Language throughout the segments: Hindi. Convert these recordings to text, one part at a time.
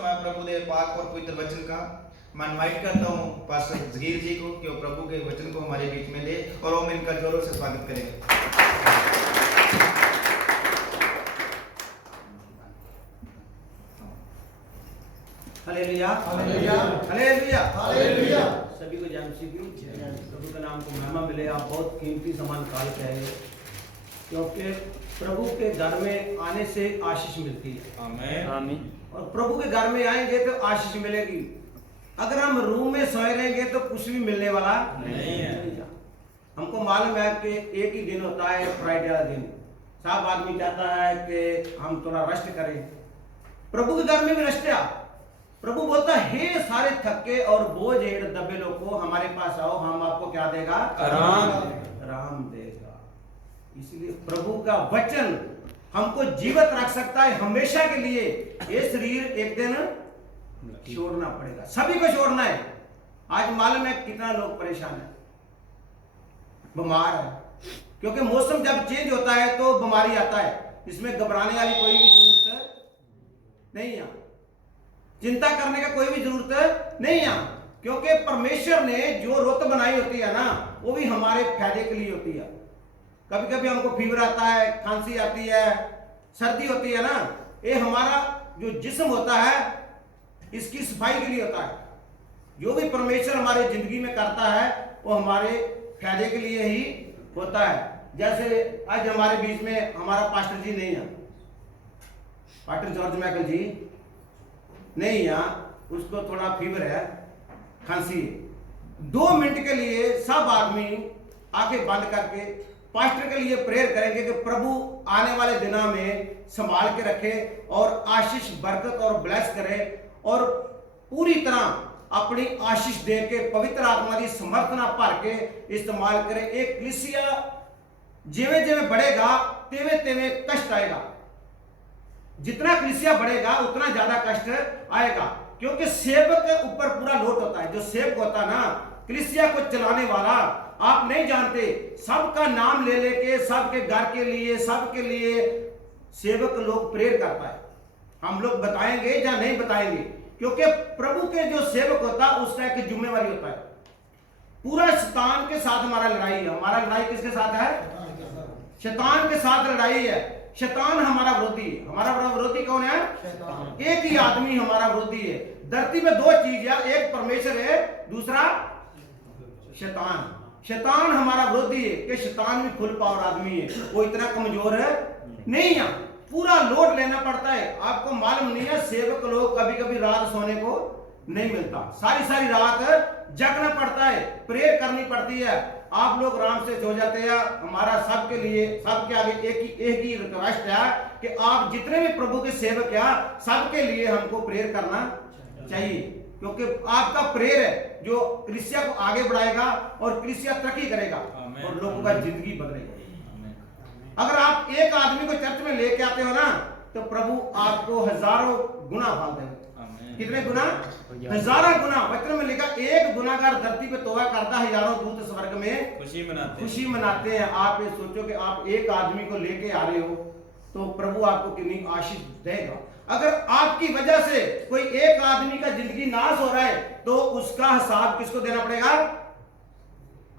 समय प्रभु दे पाक और पवित्र वचन का मैं इनवाइट करता हूँ पास्टर जगीर जी को कि वो प्रभु के वचन को हमारे बीच में दे और हम इनका जोरों से स्वागत करेंगे। Hallelujah hallelujah hallelujah hallelujah. सभी को जय मसीह की प्रभु का नाम को महिमा मिले। आप बहुत कीमती सामान काल के आए हो, क्योंकि प्रभु के घर में आने से आशीष मिलती है। आमीन आमीन। और प्रभु के घर में आएंगे तो आशीष मिलेगी। अगर हम रूम में सोए रहेंगे तो कुछ भी मिलने वाला नहीं है। हमको मालूम है कि एक ही दिन होता है फ्राइडे वाला दिन। सब आदमी चाहता है कि हम थोड़ा रेस्ट करें। प्रभु के घर में भी रेस्ट है। प्रभु बोलता है हे सारे थके और बोझ दबे लोगों हमारे पास आओ, हम आपको क्या देगा? आराम देगा। इसलिए प्रभु का वचन हमको जीवित रख सकता है हमेशा के लिए। ये शरीर एक दिन छोड़ना पड़ेगा, सभी को छोड़ना है। आज मालूम है कितना लोग परेशान है, बीमार है, क्योंकि मौसम जब चेंज होता है तो बीमारी आता है। इसमें घबराने वाली कोई भी जरूरत नहीं है, चिंता करने का कोई भी जरूरत नहीं है, क्योंकि परमेश्वर ने जो रुत बनाई होती है ना, वो भी हमारे फायदे के लिए होती है। कभी कभी हमको फीवर आता है, खांसी आती है, सर्दी होती है ना, ये हमारा जो जिस्म होता है इसकी सफाई के लिए होता है। जो भी परमेश्वर हमारे जिंदगी में करता है वो हमारे फायदे के लिए ही होता है। जैसे आज हमारे बीच में हमारा पास्टर जी नहीं है, पास्टर जॉर्ज माइकल जी नहीं है, उसको थोड़ा फीवर है, खांसी है। 2 मिनट के लिए सब आदमी आंखें बंद करके पास्टर के लिए प्रेयर करेंगे कि प्रभु आने वाले दिनों में संभाल के रखे और आशीष बरकत और ब्लेस करे और पूरी तरह अपनी आशीष दे के पवित्र आत्मा की समर्थना भर के इस्तेमाल करे। एक कलीसिया जिवे जिवे बढ़ेगा तेवे तेवे कष्ट आएगा। जितना कलीसिया बढ़ेगा उतना ज्यादा कष्ट आएगा, क्योंकि सेवक के ऊपर पूरा लोड होता है। जो सेवक होता है ना, कलीसिया को चलाने वाला, आप नहीं जानते, सबका नाम ले लेके सबके घर के लिए सबके लिए सेवक लोग प्रेयर करता है। हम लोग बताएंगे या नहीं बताएंगे, क्योंकि प्रभु के जो सेवक होता है उसका एक जिम्मेवारी होता है। पूरा शैतान के साथ हमारा लड़ाई है। हमारा लड़ाई किसके साथ है? शैतान के साथ लड़ाई है। शैतान हमारा विरोधी है। हमारा विरोधी कौन है? एक ही आदमी हमारा विरोधी है। धरती में 2 चीज है, एक परमेश्वर है, दूसरा शैतान। शैतान हमारा विरोधी है कि शैतान भी फुल पावर आदमी है, वो इतना कमजोर है नहीं है, पूरा लोड लेना पड़ता है। आपको मालूम नहीं है, सेवक लोग कभी कभी रात सोने को नहीं मिलता, सारी सारी रात जगना पड़ता है, प्रेयर करनी पड़ती है। आप लोग आराम से सो जाते हैं। हमारा सबके लिए सबके आगे एक ही रिक्वेस्ट है कि आप जितने भी प्रभु के सेवक हैं सबके लिए हमको प्रेयर करना चाहिए, क्योंकि आपका प्रेयर है जो कलीसिया को आगे बढ़ाएगा और कलीसिया तरक्की करेगा और लोगों का जिंदगी बदलेगा। अगर आप एक आदमी को चर्च में लेके आते हो ना, तो प्रभु आपको हजारों गुना फल देगा। कितने गुना? हजारों गुना। वचन में लिखा, एक गुनाहगार धरती पे तौबा करता है, हजारों दूत स्वर्ग में खुशी मनाते हैं। आप ये सोचो कि आप एक आदमी को लेके आ रहे हो तो प्रभु आपको कितनी आशीष देगा। अगर आपकी वजह से कोई एक आदमी का जिंदगी नाश हो रहा है तो उसका हिसाब किसको देना पड़ेगा?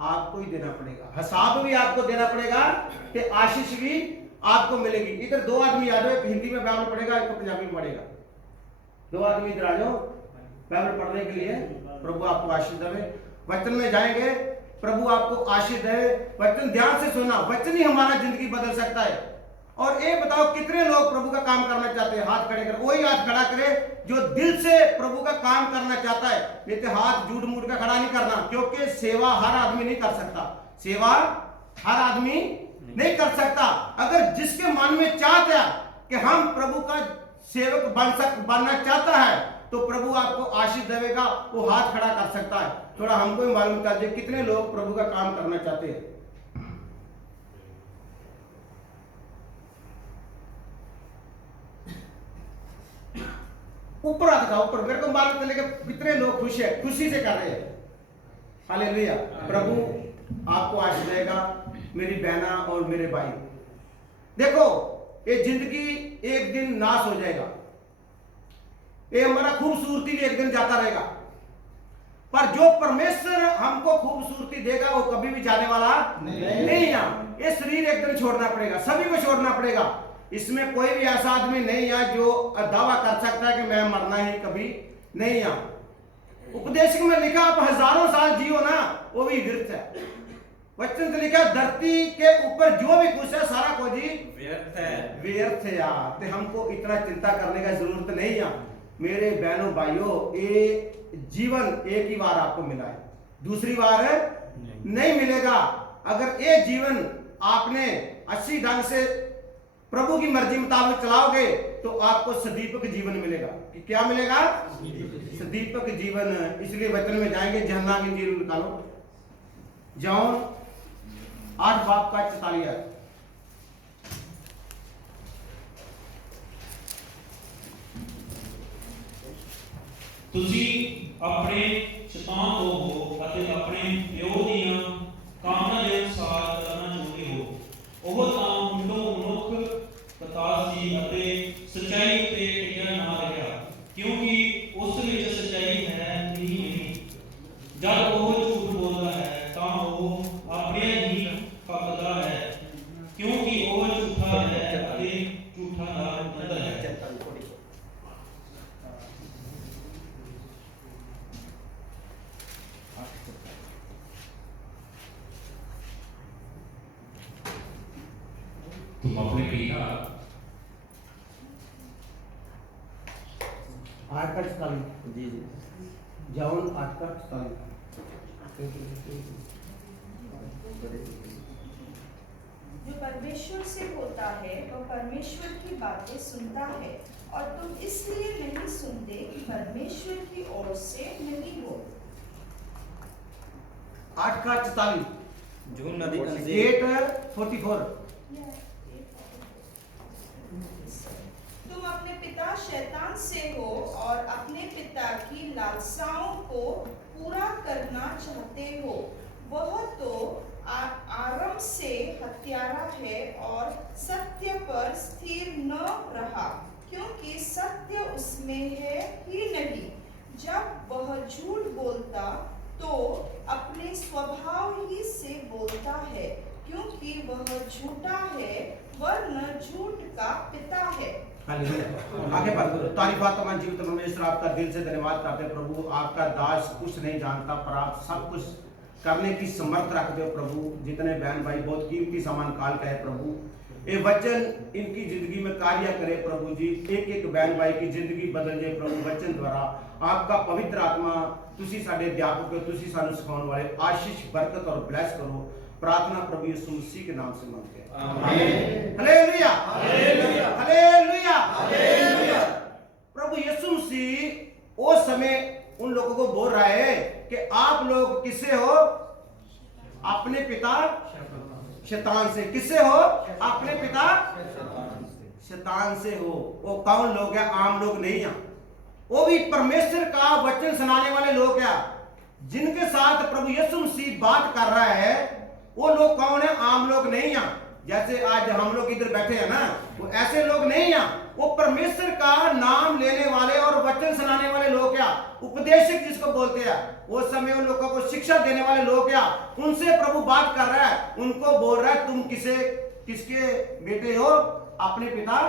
आपको ही देना पड़ेगा। हिसाब भी आपको देना पड़ेगा कि आशीष भी आपको मिलेगी। इधर 2 आदमी आ जाओ, एक हिंदी में बाइबल पढ़ेगा, एक पंजाबी में पढ़ेगा। 2 आदमी इधर आ जाओ बाइबल पढ़ने के लिए। प्रभु आपको आशीष दे। वचन में जाएंगे, प्रभु आपको आशीष दे। वचन ध्यान से सुनना, वचन ही हमारा जिंदगी बदल सकता है। और ये बताओ कितने लोग प्रभु का काम करना चाहते हैं? हाथ खड़े कर। वही हाथ खड़ा करे जो दिल से प्रभु का काम करना चाहता है, नहीं तो हाथ झूठ मूठ का खड़ा नहीं करना, क्योंकि सेवा हर आदमी नहीं कर सकता। सेवा हर आदमी नहीं कर सकता। अगर जिसके मन में चाहता है कि हम प्रभु का सेवक बनना चाहता है तो प्रभु आपको आशीष देगा, वो हाथ खड़ा कर सकता है। थोड़ा हमको भी मालूम चाहिए कितने लोग प्रभु का काम करना चाहते हैं। ऊपर हाथ दिखाओ, ऊपर। मेरे को मालूम चलेगा कितने लोग खुश है, खुशी से कर रहे हैं। हालेलुया। प्रभु आपको आशीष देगा मेरी बहना और मेरे भाई। देखो, ये जिंदगी एक दिन नाश हो जाएगा। ये हमारा खूबसूरती भी एक दिन जाता रहेगा, पर जो परमेश्वर हमको खूबसूरती देगा वो कभी भी जाने वाला नहीं है। ये शरीर एक दिन छोड़ना पड़ेगा, सभी को छोड़ना पड़ेगा। इसमें कोई भी ऐसा आदमी नहीं है जो दावा कर सकता है कि मैं मरना ही कभी नहीं है। उपदेश में लिखा आप हजारों साल जियो ना, वो भी व्यर्थ है। वचन से लिखा धरती के ऊपर जो भी कुछ है सारा कुछ ही व्यर्थ है यार। तो हमको इतना चिंता करने का जरूरत नहीं है मेरे बहनों भाइयों। ये जीवन एक ही बार आपको मिला है, दूसरी बार नहीं मिलेगा। अगर ये जीवन आपने अच्छी ढंग से प्रभु की मर्जी मुताबिक चलाओगे तो आपको सदीपक जीवन मिलेगा। कि क्या मिलेगा? सदीपक जीवन। इसलिए वचन में जाएंगे, जहन्ना की इंजील निकालो, जॉन 8 बाब का 44 है। ਤੁਸੀਂ ਆਪਣੇ ਸ਼ੈਤਾਨ ਤੋਂ ਹੋ ਅਤੇ ਆਪਣੇ ਪਿਓ ਦੀਆਂ ਕਾਮਨਾ ਦੇ ਅਨੁਸਾਰ ਕਰਨਾ ਚਾਹੁੰਦੇ ਹੋ। ਉਹ ਤਾਂ ਮੁੰਡੋਂ ਮਨੁੱਖ ਪਤਾ ਸੀ ਅਤੇ ਸੱਚਾਈ ਉੱਤੇ ਟਿਕਿਆ ਨਾ ਰਿਹਾ, ਕਿਉਂਕਿ ਉਸ ਵਿੱਚ ਸੱਚਾਈ ਹੈ ਨਹੀਂ। ਜਦ ਉਹ ਝੂਠ ਬੋਲਦਾ ਹੈ ਤਾਂ ਉਹ ਆਪਣੇ ਹੀ ਫੱਕਦਾ ਹੈ, ਕਿਉਂਕਿ ਉਹ ਝੂਠਾ ਹੈ ਅਤੇ ਝੂਠਾ ਦਾ ਪੁੱਤਰ ਹੈ। तुम अपने पिता 8 का 44 जी जॉन 8 का 44। जो परमेश्वर से होता है वह परमेश्वर की बातें सुनता है, और तुम इसलिए नहीं सुनते कि परमेश्वर की ओर से नहीं हो। 8 का 44 जून नदी 8:44। तुम अपने पिता शैतान से हो और अपने पिता की लालसाओं को पूरा करना चाहते हो। वह तो आरंभ से हत्यारा है और सत्य पर स्थिर न रहा, क्योंकि सत्य उसमें है ही नहीं। जब वह झूठ बोलता तो अपने स्वभाव ही से बोलता है, क्योंकि वह झूठा है वरन झूठ का पिता है। आगे बढ़ो। तारीफात तमाम जीवित परमेश्वर, आपका दिल से धन्यवाद करते हैं प्रभु। आपका दास कुछ नहीं जानता पर आप सब कुछ करने की समर्थ रखते हो प्रभु। जितने बहन भाई बहुत कीमती सामान काल का है प्रभु, ये वचन इनकी जिंदगी में कार्य करे प्रभु जी। एक एक बहन भाई की जिंदगी बदल जाए प्रभु वचन द्वारा। आपका पवित्र आत्मा तुसी साडे अध्यापक हो, तुसी सानू सिखाने वाले आशीष बरकत और ब्लेस करो। प्रार्थना प्रभु यीशु मसीह के नाम से मांगते हैं, आमीन। Hallelujah, hallelujah, hallelujah, hallelujah. प्रभु यीशु मसीह उस समय उन लोगों को बोल रहा है कि आप लोग किससे हो? अपने पिता शैतान से। किससे हो? अपने पिता शैतान से हो। वो कौन लोग हैं? आम लोग नहीं हैं, वो भी परमेश्वर का वचन सुनाने वाले लोग हैं। जिनके साथ प्रभु यीशु मसीह बात कर रहा है वो लोग कौन है? आम लोग नहीं हैं। जैसे आज हम लोग इधर बैठे हैं ना, वो ऐसे लोग नहीं हैं। वो परमेश्वर का नाम लेने वाले और वचन सुनाने वाले लोग क्या, उपदेशक जिसको बोलते हैं, वो समय उन लोगों को शिक्षा देने वाले लोग क्या, उनसे प्रभु बात कर रहा है। उनको बोल रहा है तुम किसके बेटे हो? अपने पिता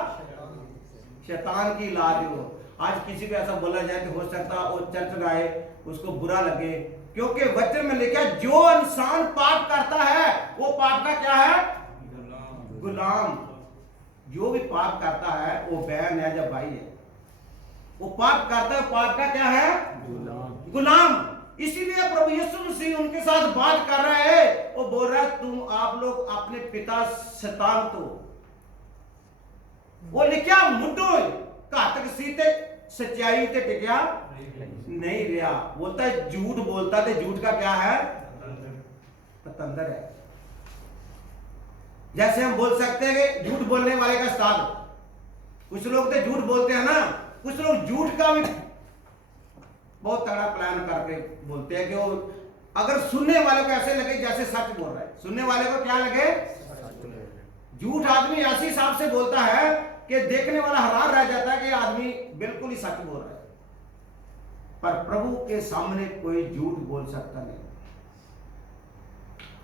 शैतान की औलाद हो। आज किसी को ऐसा बोला जाए तो हो सकता वो चर्च में आए, उसको बुरा लगे, क्योंकि वचन में लिखा है जो इंसान पाप करता है वो पाप का क्या है? गुलाम। जो भी पाप करता है वो बहन है या भाई है, वो पाप करता है, पाप का क्या है? गुलाम। इसीलिए प्रभु यीशु मसीह उनके साथ बात कर रहा है। वो बोल रहा है तुम आप लोग अपने पिता शैतान तो वो लिखा मुंडो घातक सी ते सच्चाई ते टिकया नहीं रहा। बोलता है झूठ बोलता है, झूठ का क्या है? पतंदर है। जैसे हम बोल सकते हैं कि झूठ बोलने वाले का स्थान, कुछ लोग तो झूठ बोलते हैं ना, कुछ लोग झूठ का भी बहुत तगड़ा प्लान करके बोलते हैं कि वो अगर सुनने वाले को ऐसे लगे जैसे सच बोल रहा है। सुनने वाले को क्या लगे? झूठ आदमी ऐसे हिसाब से बोलता है कि देखने वाला हैरान रह जाता है कि आदमी बिल्कुल ही सच बोल रहा है। पर प्रभु के सामने कोई झूठ बोल सकता नहीं।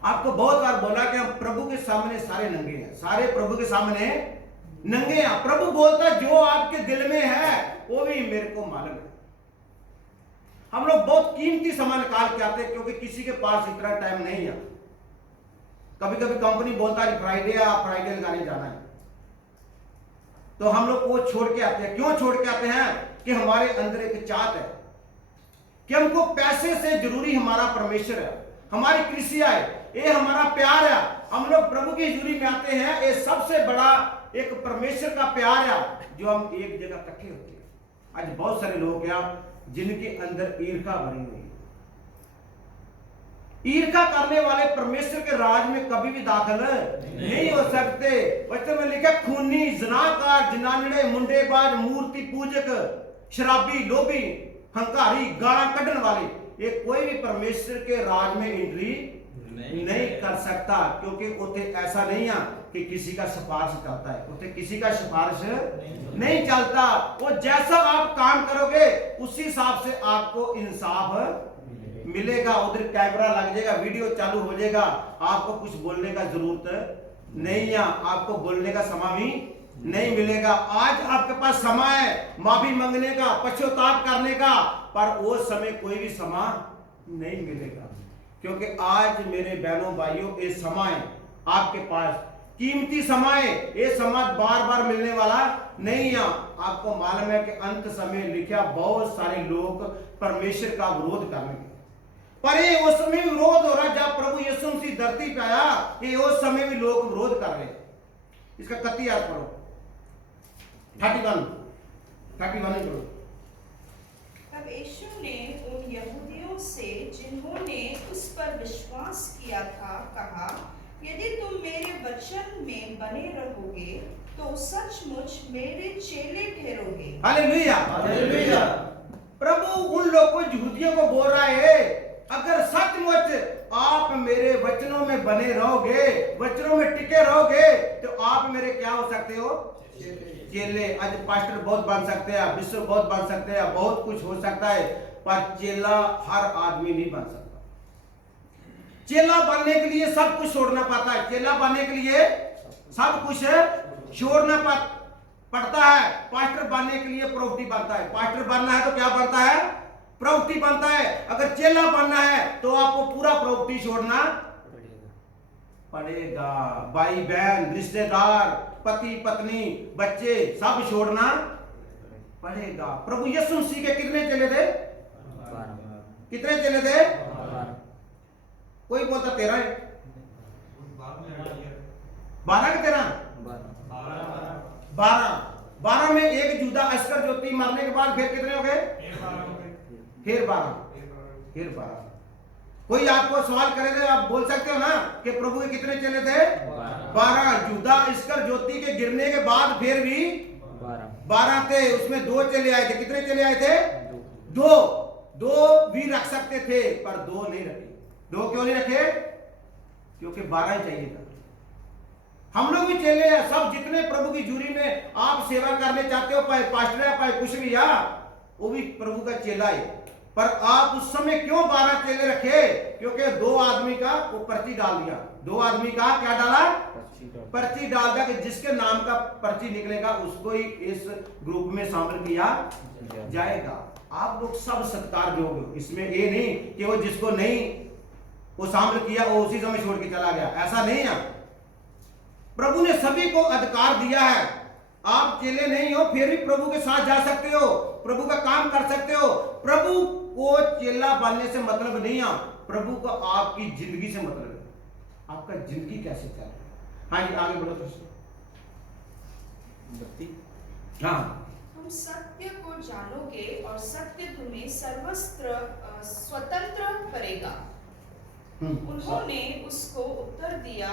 आपको बहुत बार बोला कि हम प्रभु के सामने सारे नंगे हैं, सारे प्रभु के सामने नंगे हैं। प्रभु बोलता जो आपके दिल में है वो भी मेरे को मालूम है। हम लोग बहुत कीमती सामान निकाल के आते हैं क्योंकि किसी के पास इतना टाइम नहीं है। कभी कभी कंपनी बोलता है फ्राइडे फ्राइडे लगाने जाना है, तो हम लोग वो छोड़ के आते हैं। क्यों छोड़ के आते हैं? कि हमारे अंदर एक चाहत है कि हमको पैसे से जरूरी हमारा परमेश्वर है, हमारी कृषिया है, ये हमारा प्यार है। हम लोग प्रभु की हजूरी में आते हैं, ये सबसे बड़ा एक परमेश्वर का प्यार है जो हम एक जगह इकट्ठे होते हैं। आज बहुत सारे लोग क्या जिनके अंदर ईर्ष्या भरी हुई है। ईर्ष्या करने वाले परमेश्वर के राज में कभी भी दाखिल नहीं हो सकते। वचन में लिखा खूनी, जनाकार, जनानड़े, मुंडेबाज, मूर्ति पूजक, शराबी, लोभी, हंकारी, गाला कढ़ने वाले, ये कोई भी परमेश्वर के राज में एंट्री नहीं कर सकता। क्योंकि उसे ऐसा नहीं है कि किसी का सिफारिश करता है, उसे किसी का सिफारिश नहीं चलता। वो जैसा आप काम करोगे उसी हिसाब से आपको इंसाफ मिलेगा। उधर कैमरा लग जाएगा, वीडियो चालू हो जाएगा, आपको कुछ बोलने का जरूरत नहीं है, आपको बोलने का समय भी नहीं मिलेगा। आज आपके पास समय है माफी मांगने का, पश्चाताप करने का, पर वो समय कोई भी समय नहीं मिलेगा। क्योंकि आज मेरे बहनों भाइयों ये समय आपके पास कीमती समय, ये समय बार बार मिलने वाला नहीं है। आपको मालूम है कि अंत समय लिखा बहुत सारे लोग परमेश्वर का विरोध करेंगे, पर ये उस समय भी विरोध हो रहा जब प्रभु यीशु मसीह धरती पे आया, ये उस समय भी लोग विरोध कर रहे हैं। इसका कत्ती याद करो, 31 करो। तब यीशु ने उन यहूदियों से जिन्होंने उस पर विश्वास किया था कहा, यदि तुम मेरे वचन में बने रहोगे तो सचमुच मेरे चेले ठहरोगे। Hallelujah, hallelujah. प्रभु उन लोगों को, यहूदियों को बोल रहा है, अगर सचमुच आप मेरे वचनों में बने रहोगे, वचनों में टिके रहोगे, तो आप मेरे क्या हो सकते हो? चेले। आज पास्टर बहुत बन सकते हैं, विश्व बहुत बन सकते हैं, बहुत कुछ हो सकता है, पर चेला हर आदमी नहीं बन सकता। चेला बनने के लिए सब कुछ छोड़ना पड़ता है। चेला बनने के लिए सब कुछ छोड़ना पड़ता है। पास्टर बनने के लिए प्रॉपर्टी बनता है। पास्टर बनना है तो क्या बनता है? प्रॉपर्टी बनता है। अगर चेला बनना है तो आपको पूरा प्रॉपर्टी छोड़ना पड़ेगा। भाई बहन, रिश्तेदार, पति पत्नी, बच्चे सब छोड़ना पड़ेगा। प्रभु यीशु मसीह के कितने चेले थे? कितने चेले थे? कोई बोलता 13 है, 12 के 13, 12 में एक जुदा इस्करियोती मरने के बाद फिर कितने हो गए? फिर 12। कोई आपको सवाल करे थे, आप बोल सकते हो ना कि प्रभु के कितने चेले थे? 12। जुदा इस्करियोती के गिरने के बाद फिर भी 12 थे। उसमें 2 चेले आए थे। कितने चेले आए थे? 2 भी रख सकते थे, पर 2 नहीं रखे। 2 क्यों नहीं रखे? क्योंकि 12 ही चाहिए था। हम लोग भी चेले हैं, सब जितने प्रभु की जूरी में आप सेवा करने चाहते हो, पाए पास्टर है पाए कुछ भी, वो भी प्रभु का चेला है। पर आप उस समय क्यों 12 चेले रखे? क्योंकि 2 आदमी का वो पर्ची डाल दिया। 2 आदमी का क्या डाला? पर्ची डाल दिया कि जिसके नाम का पर्ची निकलेगा उसको ही इस ग्रुप में शामिल किया जाएगा। आप लोग सब सत्कार योग्य हो, इसमें ये नहीं कि वो जिसको नहीं वो शामिल किया वो उसी समय छोड़ के चला गया, ऐसा नहीं है। प्रभु ने सभी को अधिकार दिया है। आप चेले नहीं हो फिर भी प्रभु के साथ जा सकते हो, प्रभु का काम कर सकते हो। प्रभु को चेला बनने से मतलब नहीं है, प्रभु को आपकी जिंदगी से मतलब है। आपका जिंदगी कैसे चल रहा है? हाँ जी, आगे बढ़ो। हाँ, तुम सत्य को जानोगे और सत्य तुम्हें सर्वत्र स्वतंत्र करेगा। उन्होंने उसको उत्तर दिया,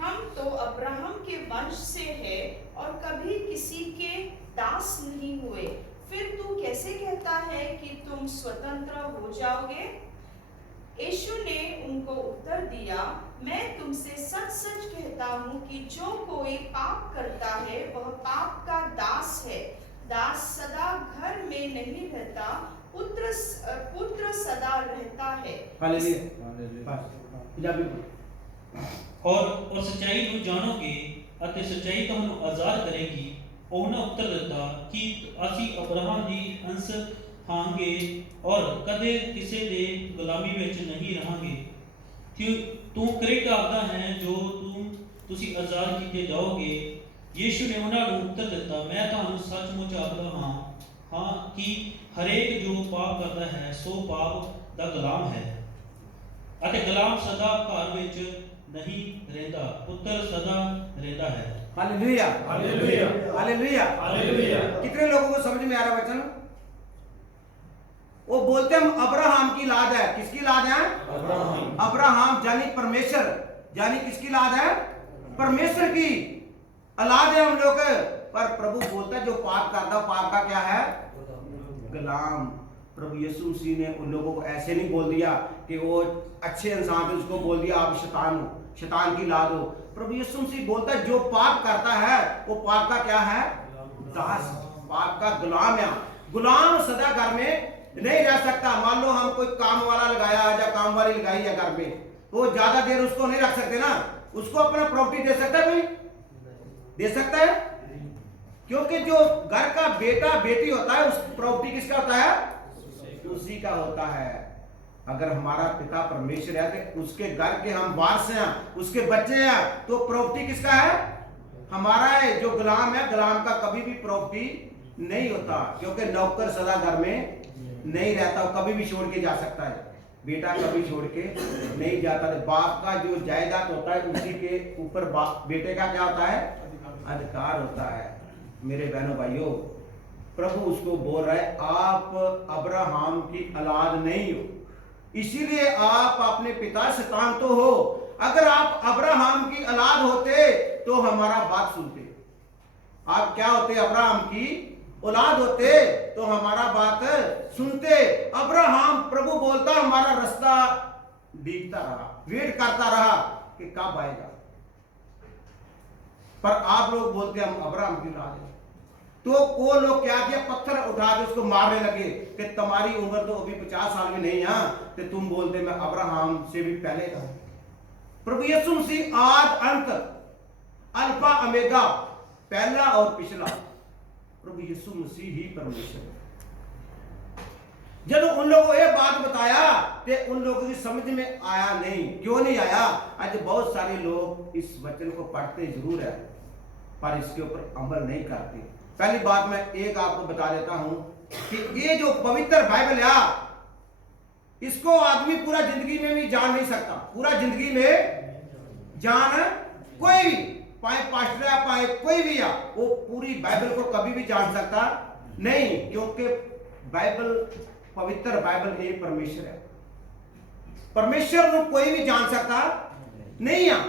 हम तो अब्राहम के वंश से हैं और कभी किसी के दास नहीं हुए, फिर तू कैसे कहता है कि तुम स्वतंत्र हो जाओगे? यीशु ने उनको उत्तर दिया, मैं तुमसे सच सच कहता हूँ कि जो कोई पाप करता है वह पाप का दास है। दास सदा घर में नहीं रहता, पुत्र सदा रहता है। हालेलुया। पंजाबी बोल। और सच्चाई ਨੂੰ ਜਾਣੋਗੇ ਅਤੇ ਸੱਚਾਈ ਤੁਹਾਨੂੰ ਆਜ਼ਾਦ ਕਰੇਗੀ। ਉਹਨਾਂ ਉੱਤਰ ਦਿੱਤਾ ਕਿ ਅਸੀਂ ਅਬਰਾਹਮ ਦੀ ਅੰਸ਼ ਹਾਂਗੇ ਔਰ ਕਦੇ ਕਿਸੇ ਦੇ ਗੁਲਾਮੀ ਵਿੱਚ ਨਹੀਂ ਰਹਾਂਗੇ। ਤੂੰ ਕਿਰਤ ਆਖਦਾ ਹੈ ਜੋ ਤੁਸੀਂ ਆਜ਼ਾਦ ਕੀਤੇ ਜਾਓਗੇ। ਯੀਸ਼ੂ ਨੇ ਉਹਨਾਂ ਨੂੰ ਉੱਤਰ ਦਿੱਤਾ, ਮੈਂ ਤੁਹਾਨੂੰ ਸੱਚਮੁੱਚ ਆਖਦਾ ਹਾਂ ਕਿ ਹਰੇਕ ਜੋ ਪਾਪ ਕਰਦਾ ਹੈ ਸੋ ਪਾਪ ਦਾ ਗੁਲਾਮ ਹੈ ਅਤੇ ਗੁਲਾਮ ਸਦਾ ਘਰ ਵਿੱਚ नहीं रहता, पुत्र सदा रहता है। Hallelujah, hallelujah, hallelujah, hallelujah. कितने लोगों को समझ में आ रहा वचन? वो बोलते हम अब्राहम की औलाद है। किसकी औलाद है? अब्राहम यानी परमेश्वर, यानी किसकी औलाद है? परमेश्वर की औलाद है हम लोग। पर प्रभु बोलता है जो पाप करता पाप का क्या है? गुलाम। प्रभु यीशु मसीह ने उन लोगों को ऐसे नहीं बोल दिया कि वो अच्छे इंसान थे, उसको बोल दिया आप शैतान हो, शैतान की औलाद हो। प्रभु यीशु मसीह बोलता है जो पाप करता है वो पाप का क्या है? दास, पाप का गुलाम है। गुलाम सदा घर में नहीं रह सकता। मान लो हम कोई काम वाला लगाया या काम वाली लगाई है घर में, तो ज्यादा देर उसको नहीं रख सकते ना। उसको अपना प्रॉपर्टी दे सकता है कोई? दे सकता है? क्योंकि जो घर का बेटा बेटी होता है उस प्रॉपर्टी किसका होता है? उसी का होता है। अगर हमारा पिता परमेश्वर है तो उसके घर के हम वारिस हैं, उसके बच्चे हैं, तो प्रॉपर्टी किसका है? हमारा है। जो गुलाम है, गुलाम का कभी भी प्रॉपर्टी नहीं होता, क्योंकि नौकर सदा घर में नहीं रहता, कभी भी छोड़ के जा सकता है। बेटा कभी छोड़ के नहीं जाता। बाप का जो जायदाद होता है उसी के ऊपर बेटे का क्या होता है? अधिकार होता है। मेरे बहनों भाइयों, प्रभु उसको बोल रहा है आप अब्राहम की औलाद नहीं हो, इसीलिए आप अपने पिता शैतान तो हो। अगर आप अब्राहम की औलाद होते तो हमारा बात सुनते। आप क्या होते? अब्राहम की औलाद होते तो हमारा बात सुनते। अब्राहम, प्रभु बोलता हमारा रास्ता देखता रहा, वेट करता रहा कि कब आएगा। पर आप लोग बोलते हम अब्राहम की औलाद है। तो वो लोग क्या किया? पत्थर उठा के उसको मारने लगे कि तुम्हारी उम्र तो अभी 50 साल में नहीं है, तो तुम बोलते मैं अब्राहम से भी पहले था। प्रभु यीशु मसीह आद अंत, अल्फा ओमेगा, पहला और पिछला। प्रभु यीशु मसीह ही परमेश्वर है। जब उन लोगों को यह बात बताया तो उन लोगों की समझ में आया नहीं। क्यों नहीं आया? आज बहुत सारे लोग इस वचन को पढ़ते जरूर है पर इसके ऊपर अमल नहीं करते। पहली बात मैं एक आपको बता देता हूं कि ये जो पवित्र बाइबल है इसको आदमी पूरा जिंदगी में भी जान नहीं सकता। पूरा जिंदगी में जान कोई भी, पाए पास्टर है पाए कोई भी है, वो पूरी बाइबल को कभी भी जान सकता नहीं, क्योंकि बाइबल, पवित्र बाइबल एक परमेश्वर है। परमेश्वर को कोई भी जान सकता नहीं है।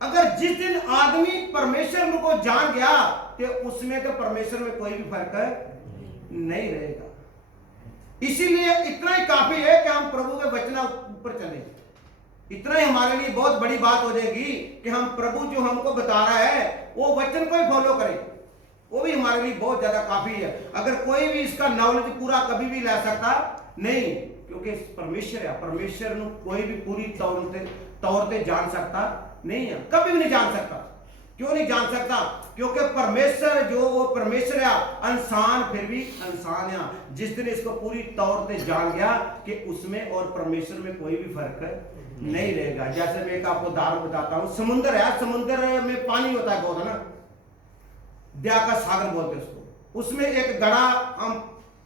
अगर जिस दिन आदमी परमेश्वर को जान गया तो उसमें तो परमेश्वर में कोई भी फर्क नहीं रहेगा। इसीलिए इतना ही काफी है कि हम प्रभु के वचन ऊपर चले। इतना ही हमारे लिए बहुत बड़ी बात हो जाएगी कि हम प्रभु जो हमको बता रहा है वो वचन को ही फॉलो करें। वो भी हमारे लिए बहुत ज्यादा काफी है। अगर कोई भी इसका नॉलेज पूरा कभी भी ला सकता नहीं, क्योंकि परमेश्वर है। परमेश्वर को कोई भी पूरी तौर पे जान सकता नहीं है, कभी भी नहीं जान सकता। क्यों नहीं जान सकता? क्योंकि परमेश्वर जो वो परमेश्वर है, इंसान फिर भी इंसान है। जिस दिन इसको पूरी तौर पे जान गया कि उसमें और परमेश्वर में कोई भी फर्क नहीं रहेगा। जैसे मैं एक आपको उदाहरण बताता हूं। समुद्र है, समुद्र में पानी होता है बहुत, है ना, दया का सागर बोलते उसको। उसमें एक घड़ा हम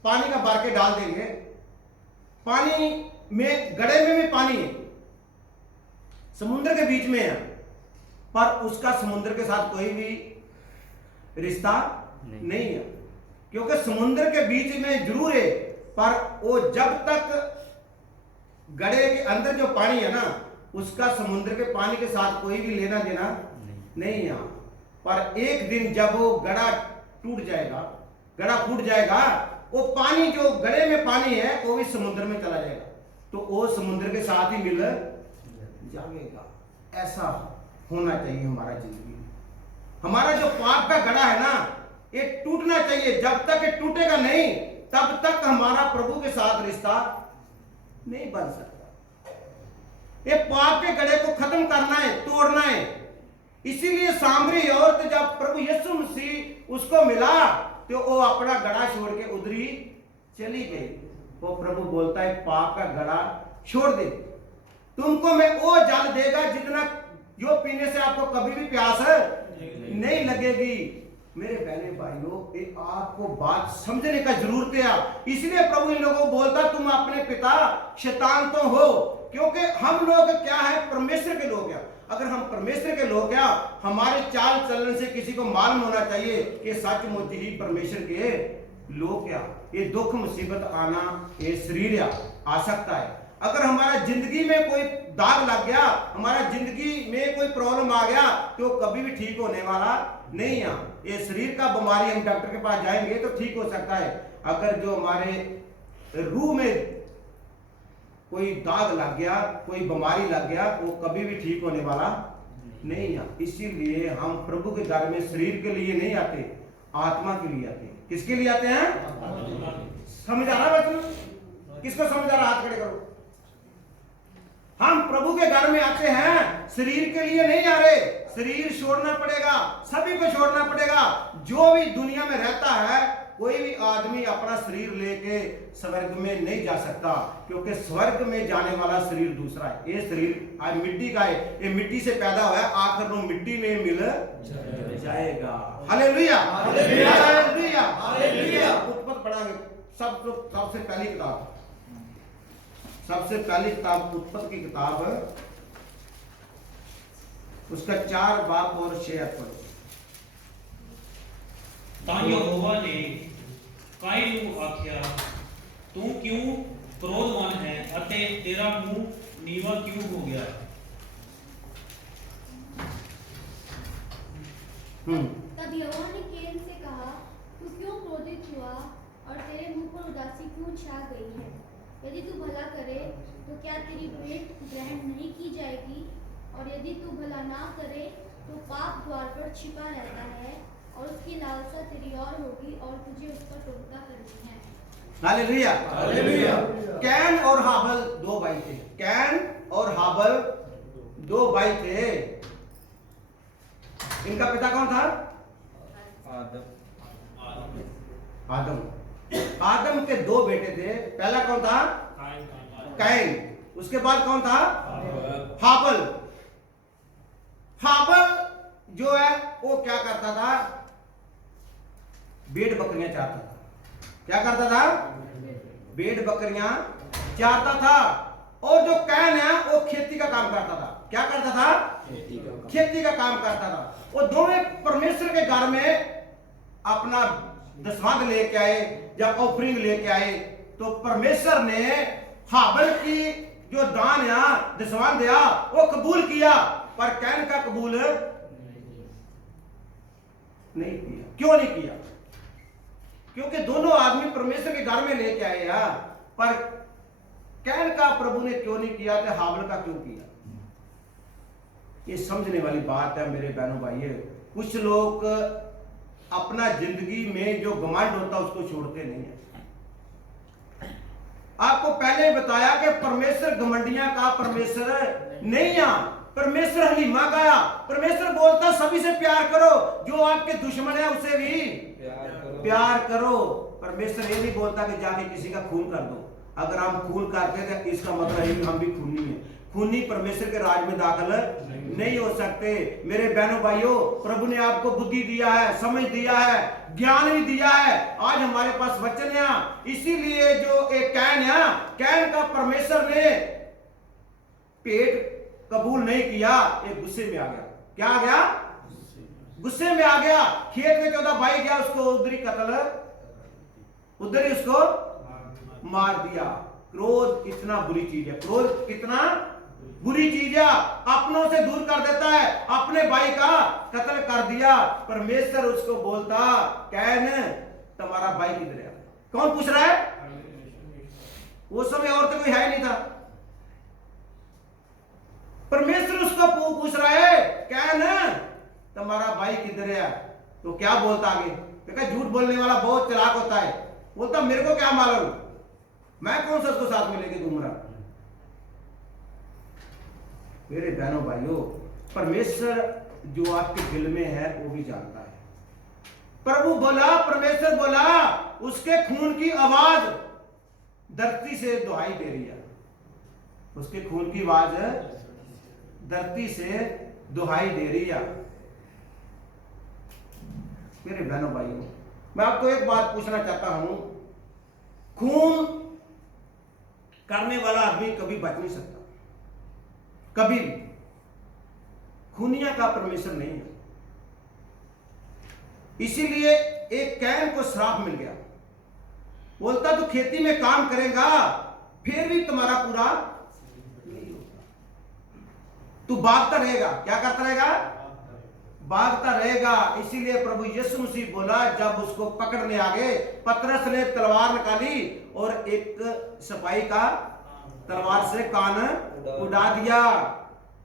पानी का भर के डाल देंगे, पानी में, घड़े में भी पानी है, समुद्र के बीच में है, पर उसका समुद्र के साथ कोई भी रिश्ता नहीं है, क्योंकि समुद्र के बीच में जरूर है, पर वो जब तक घड़े के अंदर जो पानी है ना, उसका समुद्र के पानी के साथ कोई भी लेना देना नहीं है। पर एक दिन जब वो घड़ा टूट जाएगा, घड़ा फूट जाएगा, वो पानी जो घड़े में पानी है वो भी समुद्र में चला जाएगा, तो वो समुद्र के साथ ही मिल जाएगा। ऐसा होना चाहिए हमारा जिंदगी। हमारा जो पाप का घड़ा है ना, ये टूटना चाहिए। जब तक ये टूटेगा नहीं, तब तक हमारा प्रभु के साथ रिश्ता नहीं बन सकता। ये पाप के गड़े को खत्म करना है, तोड़ना है। इसीलिए सामरी औरत जब प्रभु यीशु मसीह उसको मिला तो वो अपना गड़ा छोड़ के उधरी चली गई। वो प्रभु बोलता है पाप का गड़ा छोड़ दे, तुमको मैं वो जल देगा जितना जो पीने से आपको कभी भी प्यास नहीं लगेगी। मेरे बहने भाइयों, ये आपको बात समझने का जरूरत है। इसलिए प्रभु इन लोगों को बोलता तुम अपने पिता शैतान तो हो, क्योंकि हम लोग क्या है, परमेश्वर के लोग हैं। अगर हम परमेश्वर के लोग हैं, हमारे चाल चलन से किसी को मालूम होना चाहिए कि सचमुच ही परमेश्वर के लोग क्या। ये दुख मुसीबत आना ये शरीर आ सकता है। अगर हमारा जिंदगी में कोई दाग लग गया, हमारा जिंदगी में कोई प्रॉब्लम आ गया, तो कभी भी ठीक होने वाला नहीं है। ये शरीर का बीमारी हम डॉक्टर के पास जाएंगे तो ठीक हो सकता है। अगर जो हमारे रूह में कोई दाग लग गया, कोई बीमारी लग गया, वो कभी भी ठीक होने वाला नहीं है। इसीलिए हम प्रभु के घर में शरीर के लिए नहीं आते, आत्मा के लिए आते। किसके लिए आते हैं? समझ आ रहा बच्चों? किसको समझ आ रहा? हाथ खड़े करो। हम प्रभु के घर में आते हैं, शरीर के लिए नहीं आ रहे। शरीर छोड़ना पड़ेगा, सभी को छोड़ना पड़ेगा। जो भी दुनिया में रहता है, कोई भी आदमी अपना शरीर लेके स्वर्ग में नहीं जा सकता, क्योंकि स्वर्ग में जाने वाला शरीर दूसरा है। ये शरीर आज मिट्टी का है, ये मिट्टी से पैदा हुआ है, आखिर में मिट्टी में मिल जाएगा। Hallelujah, hallelujah, hallelujah, hallelujah. उत्पत्ति पढ़ांगे सबसे पहली किताब, सबसे पहली किताब उत्पत्ति की किताब, उसका 4 बाप और 6 पढ़ो। ਤਾਂ ਯਹੋਵਾ ਨੇ ਕਾਇਨ ਨੂੰ ਆਖਿਆ, ਤੂੰ ਕਿਉਂ ਕ੍ਰੋਧਵਾਨ ਹੈ ਅਤੇ ਤੇਰਾ ਮੂੰਹ ਨੀਵਾ ਕਿਉਂ ਹੋ ਗਿਆ? तब यहोवा ने कैन से कहा, तू क्यों क्रोधित हुआ और तेरे मुंह पर उदासी क्यों छा गई है? यदि तू भला करे तो क्या तेरी भेंट ग्रहण नहीं की जाएगी? और यदि तू भला ना करे तो पाप द्वार पर छिपा रहता है और उसकी लालसा तेरी ओर होगी और तुझे उस पर टोटका करनी है। Hallelujah, hallelujah. कैन और हाबल 2 भाई थे। कैन और हाबल 2 भाई थे। इनका पिता कौन था? आदम। आदम के 2 बेटे थे। पहला कौन था? कैन। उसके बाद कौन था? हाबल। हाबल जो है वो क्या करता था? भेड़ बकरियां चारता था। क्या करता था? भेड़ बकरियां चारता था। और जो कैन है वो खेती का काम करता था। क्या करता था? खेती का काम करता था। वो दोनों परमेश्वर के घर में अपना दशमांश लेके आए या ऑफरिंग लेके आए, तो परमेश्वर ने हाबल की जो दान या दशमांश दिया वो कबूल किया, पर कैन का कबूल नहीं किया। क्यों नहीं किया? क्योंकि दोनों आदमी परमेश्वर के घर में लेके आए हैं, पर कैन का प्रभु ने क्यों नहीं किया तो हाबल का क्यों किया? ये समझने वाली बात है मेरे बहनों भाइयों। कुछ लोग अपना जिंदगी में जो घमंड होता है उसको छोड़ते नहीं है। आपको पहले बताया कि परमेश्वर घमंडियां का परमेश्वर नहीं है, परमेश्वर हलीमा का है। परमेश्वर बोलता सभी से प्यार करो, जो आपके दुश्मन है उसे भी प्यार करो। परमेश्वर ये नहीं बोलता कि जाके किसी का खून कर दो। अगर हम खून करते हैं तो इसका मतलब है कि हम भी खूनी हैं। खूनी परमेश्वर के राज में दाखिल नहीं हो सकते। मेरे बहनों भाइयों, प्रभु ने आपको बुद्धि दिया है, समझ दिया है, ज्ञान भी दिया है। आज हमारे पास वचन है। इसीलिए जो एक कैन है, कैन का परमेश्वर ने पेट कबूल नहीं किया, एक गुस्से में आ गया। क्या आ गया? गुस्से में आ गया। खेत में 14 भाई गया, उसको उधरी कत्ल, उधरी उसको मार दिया। क्रोध कितना बुरी चीज है। क्रोध कितना बुरी चीज है। अपनों से दूर कर देता है। अपने भाई का कत्ल कर दिया। परमेश्वर उसको बोलता, कैन तुम्हारा भाई किधर है? कौन पूछ रहा है? वो समय और तो कोई है नहीं था। परमेश्वर उसको पूछ रहा है, कैन तुम्हारा भाई किधर है? तो क्या बोलता आगे? देखा झूठ बोलने वाला बहुत चालाक होता है, बोलता मेरे को क्या मालूम, मैं कौन सा उसको साथ में लेके घूम रहा। मेरे बहनों भाइयों, परमेश्वर जो आपके दिल में है वो भी जानता है। प्रभु बोला, परमेश्वर बोला, उसके खून की आवाज धरती से दुहाई दे रही है, उसके खून की आवाज धरती से दुहाई दे रही है। मेरे बहनों भाइयों, मैं आपको एक बात पूछना चाहता हूं, खून करने वाला आदमी कभी बच नहीं सकता, कभी भी। खूनिया का परमेश्वर नहीं है। इसीलिए एक कैन को श्राप मिल गया, बोलता तू खेती में काम करेगा फिर भी तुम्हारा पूरा नहीं होगा, तू भागता रहेगा। क्या करता रहेगा? भागता रहेगा। इसीलिए प्रभु यीशु मसीह बोला, जब उसको पकड़ने आ गए, पतरस ने तलवार निकाली और एक सिपाही का तलवार से कान उड़ा दिया।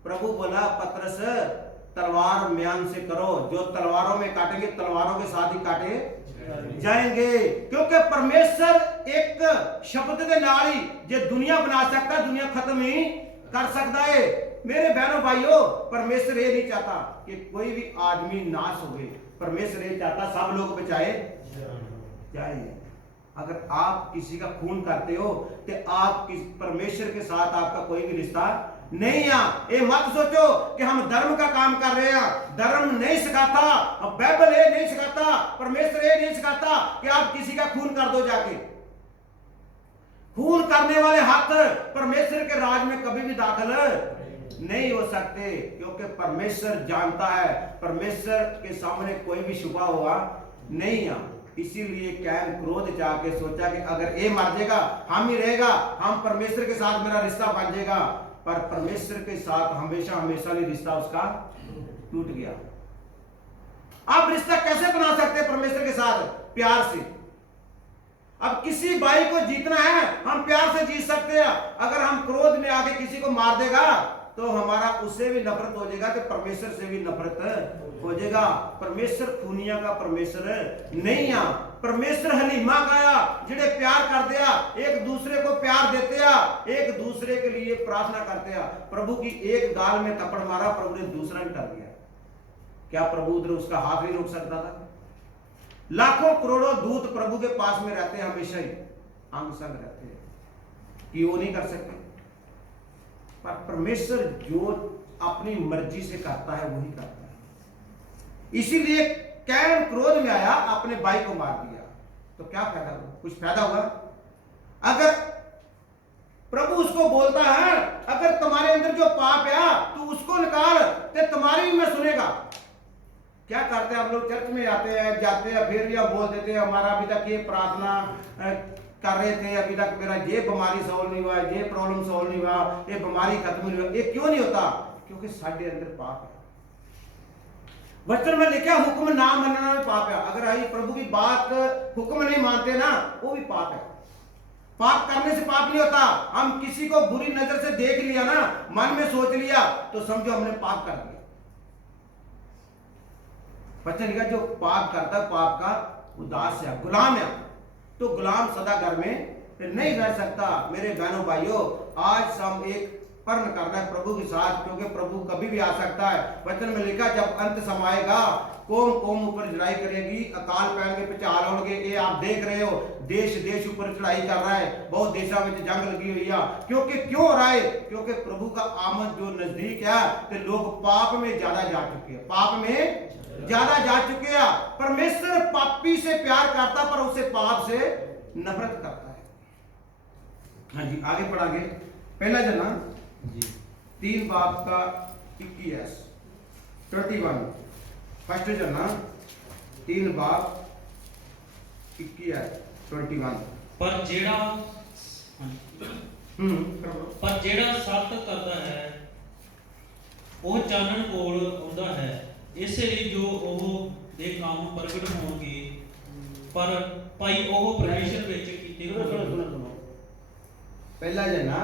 प्रभु बोला, पतरस तलवार म्यान से करो, जो तलवारों में काटेंगे तलवारों के साथ ही काटे जाएंगे। क्योंकि परमेश्वर एक शब्द के नाल ही जे दुनिया बना सकता, दुनिया खत्म ही कर सकता है। मेरे बहनों भाइयों, परमेश्वर ये नहीं चाहता कि कोई भी आदमी नाश हो गए, परमेश्वर ये चाहता सब लोग बचाए जाए। अगर आप किसी का खून करते हो तो आप परमेश्वर के साथ आपका कोई भी रिश्ता नहीं है। ये मत सोचो कि हम धर्म का काम कर रहे हैं, धर्म नहीं सिखाता, अब बाइबल ये नहीं सिखाता, परमेश्वर ये नहीं सिखाता कि आप किसी का खून कर दो जाके। खून करने वाले हाथ परमेश्वर के राज में कभी भी दाखिल नहीं हो सकते, क्योंकि परमेश्वर जानता है, परमेश्वर के सामने कोई भी छुपा हुआ नहीं है। इसीलिए कैन क्रोध जाके सोचा कि अगर ये मर जाएगा हम ही रहेगा, हम परमेश्वर के साथ मेरा रिश्ता बन जाएगा। पर परमेश्वर के साथ हमेशा हमेशा लिए रिश्ता उसका टूट गया। आप रिश्ता कैसे बना सकते हैं परमेश्वर के साथ? प्यार से। अब किसी भाई को जीतना है हम प्यार से जीत सकते हैं। अगर हम क्रोध में आके किसी को मार देगा तो हमारा उससे भी नफरत हो जाएगा, तो परमेश्वर से भी नफरत हो जाएगा। परमेश्वर खूनिया का परमेश्वर नहीं है। परमेश्वर हलीमा का जिड़े प्यार करते हैं, एक दूसरे को प्यार देते हैं, एक दूसरे के लिए प्रार्थना करते हैं। प्रभु की एक गाल में थप्पड़ मारा, प्रभु ने दूसरा भी कर दिया। क्या प्रभु उधर उसका हाथ नहीं रोक सकता था? लाखों करोड़ों दूत प्रभु के पास में रहते हैं, हमेशा ही अंग संग रहते हैं कि वो नहीं कर सकते। पर परमेश्वर जो अपनी मर्जी से करता है वही करता है। इसीलिए कैन क्रोध में आया, अपने भाई को मार दिया। तो क्या फायदा हुआ? कुछ फायदा हुआ? अगर प्रभु उसको बोलता है, अगर तुम्हारे अंदर जो पाप है तू उसको निकाल, तो तुम्हारी भी मैं सुनेगा। क्या करते हैं हम लोग? चर्च में आते हैं, जाते हैं, फिर भी हम बोल देते हैं हमारा अभी तक ये प्रार्थना कर रहे थे, अभी तक मेरा ये बीमारी सॉल्व नहीं हुआ, ये प्रॉब्लम सॉल्व नहीं हुआ, ये बीमारी खत्म नहीं हुआ। ये क्यों नहीं होता? क्योंकि साढ़े अंदर पाप है। वचन में लिखा हुक्म ना मानना भी पाप है। अगर हम प्रभु की बात हुक्म नहीं मानते ना, वो भी पाप है। पाप करने से पाप नहीं होता। हम किसी को बुरी नजर से देख लिया ना, मन में सोच लिया, तो समझो हमने पाप कर दिया। वचन लिखा जो पाप करता है पाप का उदास है, गुलाम है। तो गुलाम सदा घर में नहीं रह सकता। मेरे बहनों भाइयों, आज हम एक प्रण करना है प्रभु के साथ, क्योंकि प्रभु कभी भी आ सकता है। वचन में लिखा जब अंत समाएगा, कौम कौम ऊपर चढ़ाई करेगी, अकाल पैन के पीछे हाल होंगे। ये आप देख रहे हो, देश देश ऊपर चढ़ाई कर रहा है, बहुत देशों में जंग लगी हुई है। क्योंकि क्यों हो रहा है? क्योंकि प्रभु का आमद जो नजदीक है, तो लोग पाप में ज्यादा जा चुके हैं, पाप में ज्यादा जा चुके हैं। परमेश्वर पापी से प्यार करता, पर उसे पाप से नफरत करता है। हाँ जी, आगे पढ़ांगे। पहला जना 3 बाब का 21 फर्स्ट जना 3 बाब 21 पर जेड़ा सत करता है ਉਹ ਚਾਨਣ ਕੋਲ ਆਉਂਦਾ ਹੈ, ਇਸੇ ਲਈ ਜੋ ਉਹ ਦੇ ਕੰਮ ਪ੍ਰਗਟ ਹੋਣਗੇ, ਪਰ ਭਾਈ ਉਹ ਪਰਮੇਸ਼ਰ ਵਿੱਚ ਕੀਤੇ सुनो। पहला जना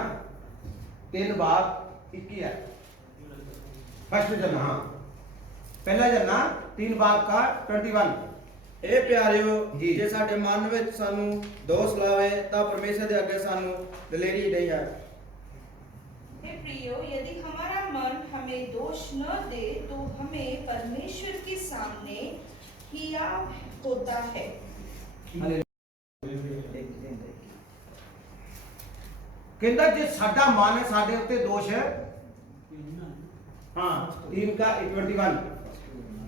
3 बाब 21 फर्स्ट जना, हाँ पहला जना 3 बाब का 21 ਇਹ ਪਿਆਰਿਓ ਜੀ। ਜੇ ਸਾਡੇ ਮਨ ਵਿੱਚ ਸਾਨੂੰ ਦੋਸ਼ ਲਾਵੇ ਤਾਂ ਪਰਮੇਸ਼ਰ ਦੇ ਅੱਗੇ ਸਾਨੂੰ ਦਲੇਰੀ ਨਹੀਂ ਹੈ। हे प्रियो, यदि हमारा मन हमें दोष न दे तो हमें परमेश्वर के सामने हिया होता है। ਕਹਿੰਦਾ ਜੇ ਸਾਡਾ ਮਨ ਸਾਡੇ ਉੱਤੇ ਦੋਸ਼ ਹੈ, ਹਾਂ 3 का 21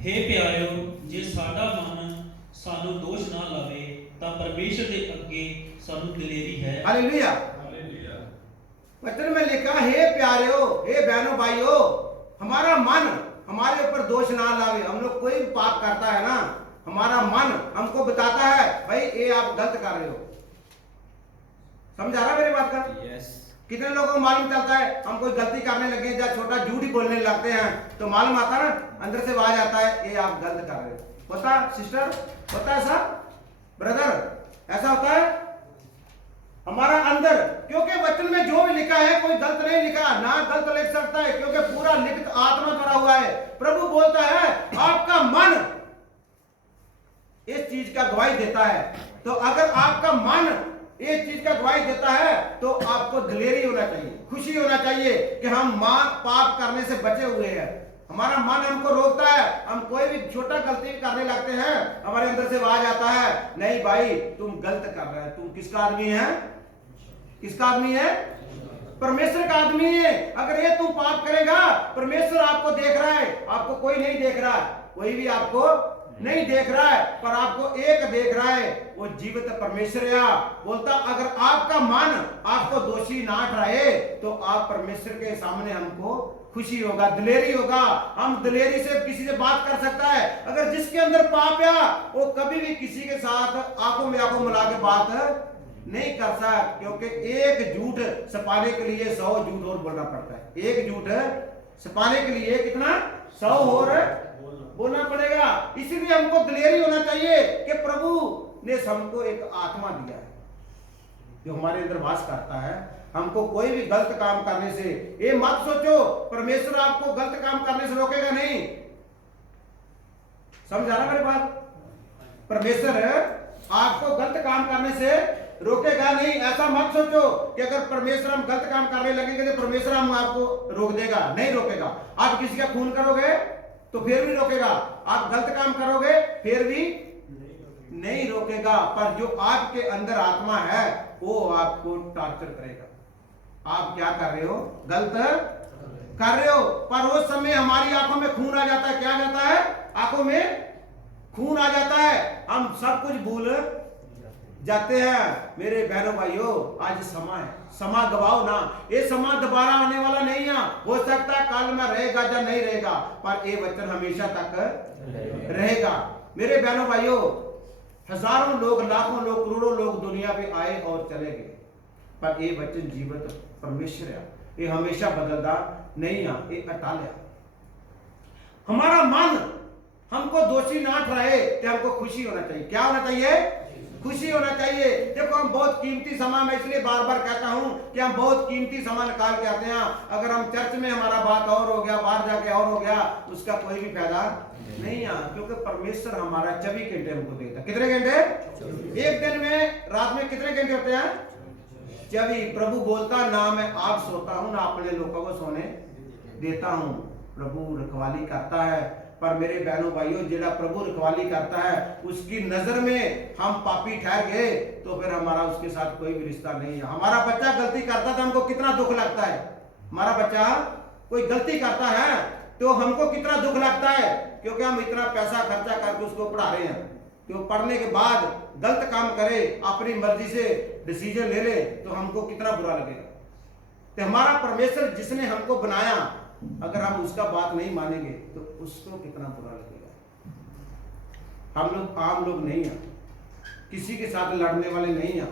हे प्याਰਿਓ ਜੇ ਸਾਡਾ ਮਨ ਸਾਨੂੰ ਦੋਸ਼ ਨਾ ਲਾਵੇ ਤਾਂ ਪਰਮੇਸ਼ਰ ਦੇ ਅੱਗੇ ਸਾਨੂੰ ਦਲੇਰੀ ਹੈ। हालेलुया। वचन में लिखा हे प्यारियो, हे बहनों भाइयों, हमारा मन हमारे ऊपर दोष ना लावे। हम लोग कोई भी पाप करता है ना, हमारा मन हमको बताता है भाई ये आप गलत कर रहे हो। समझ आ रहा मेरी बात का? कितने लोगों को मालूम चलता है हम कोई गलती करने लगे या छोटा झूठ ही बोलने लगते हैं तो मालूम आता ना, अंदर से आवाज आता है ये आप गलत कर रहे हो। होता सिस्टर, होता है ऐसा ब्रदर, ऐसा होता है हमारा अंदर, क्योंकि वचन में जो भी लिखा है कोई गलत नहीं लिखा, ना गलत लिख सकता है क्योंकि पूरा लिखित आत्मा द्वारा हुआ है। प्रभु बोलता है आपका मन इस चीज का गवाही देता है, तो अगर आपका मन इस चीज का गवाही देता है तो आपको दिलेरी होना चाहिए, खुशी होना चाहिए कि हम पाप करने से बचे हुए हैं। हमारा मन हमको रोकता है, हम कोई भी छोटा गलती करने लगते हैं हमारे अंदर से आवाज आता है नहीं भाई तुम गलत कर रहे हो। तुम किसका आदमी है? किसका आदमी है? परमेश्वर का आदमी है। अगर ये तुम पाप करेगा, परमेश्वर आपको देख रहा है, आपको कोई नहीं देख रहा है, कोई भी आपको नहीं देख रहा है, पर आपको एक देख रहा है, वो जीवित परमेश्वर है। बोलता अगर आपका मन आपको दोषी ना ठहराए तो आप परमेश्वर के सामने हमको खुशी होगा, दिलेरी होगा। हम दिलेरी से किसी से बात कर सकता है। अगर जिसके अंदर पाप है वो कभी भी किसी के साथ आंखों में आंखों मिला के बात नहीं कर सकता, क्योंकि एक झूठ छुपाने के लिए 100 झूठ और बोलना पड़ता है। एक झूठ छुपाने के लिए कितना 100 और बोलना पड़ेगा। इसीलिए हमको दिलेरी होना चाहिए कि प्रभु ने हमको एक आत्मा दिया है जो हमारे अंदर वास करता है। हमको कोई भी गलत काम करने से, ये मत सोचो परमेश्वर आपको गलत काम करने से रोकेगा नहीं। समझ आ रहा मेरी बात? परमेश्वर आपको गलत काम करने से रोकेगा नहीं। ऐसा मत सोचो कि अगर परमेश्वर हम गलत काम करने लगेंगे तो परमेश्वर हम आपको रोक देगा, नहीं रोकेगा। आप किसी का खून करोगे तो फिर भी रोकेगा, आप गलत काम करोगे फिर भी नहीं रोकेगा, पर जो आपके अंदर आत्मा है वो आपको टॉर्चर करेगा। आप क्या कर रहे हो? गलत कर रहे हो। पर उस समय हमारी आंखों में खून आ जाता है। क्या आ जाता है? आंखों में खून आ जाता है, हम सब कुछ भूल जाते हैं। मेरे बहनों भाइयों, आज समा है, समा गवाओ ना। ये समा दोबारा आने वाला नहीं है। हो सकता है कल में रहेगा या नहीं रहेगा, पर ये वचन हमेशा तक रहेगा। मेरे बहनों भाइयों, हजारों लोग, लाखों लोग, करोड़ों लोग दुनिया पे आए और चले गए, पर ये वचन जीवित परमेश्वर है, ये हमेशा बदलता नहीं है, ये अटल है। हमारा मन हमको दोषी ना ठहराए तो हमको खुशी होना चाहिए। क्या होना चाहिए? खुशी होना चाहिए। देखो हम बहुत कीमती सामान, मैं इसलिए बार बार कहता हूं कि हम बहुत कीमती सामान निकाल के आते हैं। अगर हम चर्च में हमारा बात और हो गया, बाहर जाके और हो गया, उसका कोई भी फायदा नहीं है, क्योंकि परमेश्वर हमारा 24 घंटे हमको देता है। कितने घंटे? एक दिन में, रात में कितने घंटे होते हैं? 24। प्रभु बोलता ना मैं आप सोता हूं ना अपने लोगों को सोने देता हूं। प्रभु रखवाली करता है। पर मेरे बहनों भाइयों, जेड़ा प्रभु रखवाली करता है उसकी नजर में हम पापी ठहर गए तो फिर हमारा उसके साथ कोई भी रिश्ता नहीं है। हमारा बच्चा गलती करता तो हमको कितना दुख लगता है। हमारा बच्चा कोई गलती करता है तो हमको कितना दुख लगता है, क्योंकि हम इतना पैसा खर्चा करके उसको पढ़ा रहे हैं, तो पढ़ने के बाद गलत काम करे, अपनी मर्जी से डिसीजन ले ले तो हमको कितना बुरा लगेगा। तो हमारा परमेश्वर जिसने हमको बनाया, अगर हम उसका बात नहीं मानेंगे तो उसको कितना बुरा लगेगा। हम लोग आम लोग नहीं हैं, किसी के साथ लड़ने वाले नहीं हैं।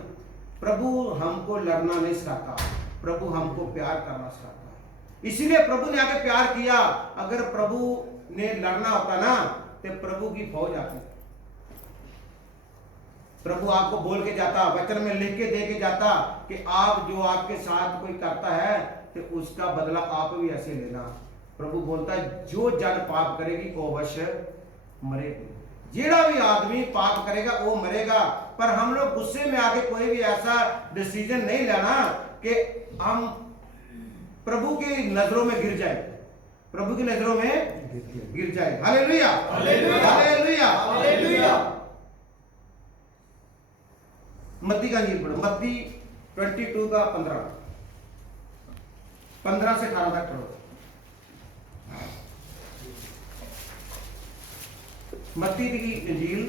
प्रभु हमको लड़ना नहीं सिखाता, प्रभु हमको प्यार करना सिखाता है। इसीलिए प्रभु ने आके प्यार किया। अगर प्रभु ने लड़ना होता ना तो प्रभु की फौज आती। प्रभु आपको बोल के जाता, वचन में लिख के दे के जाता कि आप जो आपके साथ कोई करता है तो उसका बदला आप भी ऐसे लेना। प्रभु बोलता है जो जन पाप करेगी वो अवश्य मरेगी। जेड़ा भी आदमी पाप करेगा वो मरेगा। पर हम लोग गुस्से में आके कोई भी ऐसा डिसीजन नहीं लेना कि हम प्रभु की नजरों में गिर जाए, प्रभु की नजरों में गिर जाए। Hallelujah, hallelujah, hallelujah, hallelujah. मत्ती का इंजील पढ़ो, मत्ती 22 का 15 से 18 तक पढ़ो। मत्ती की इंजील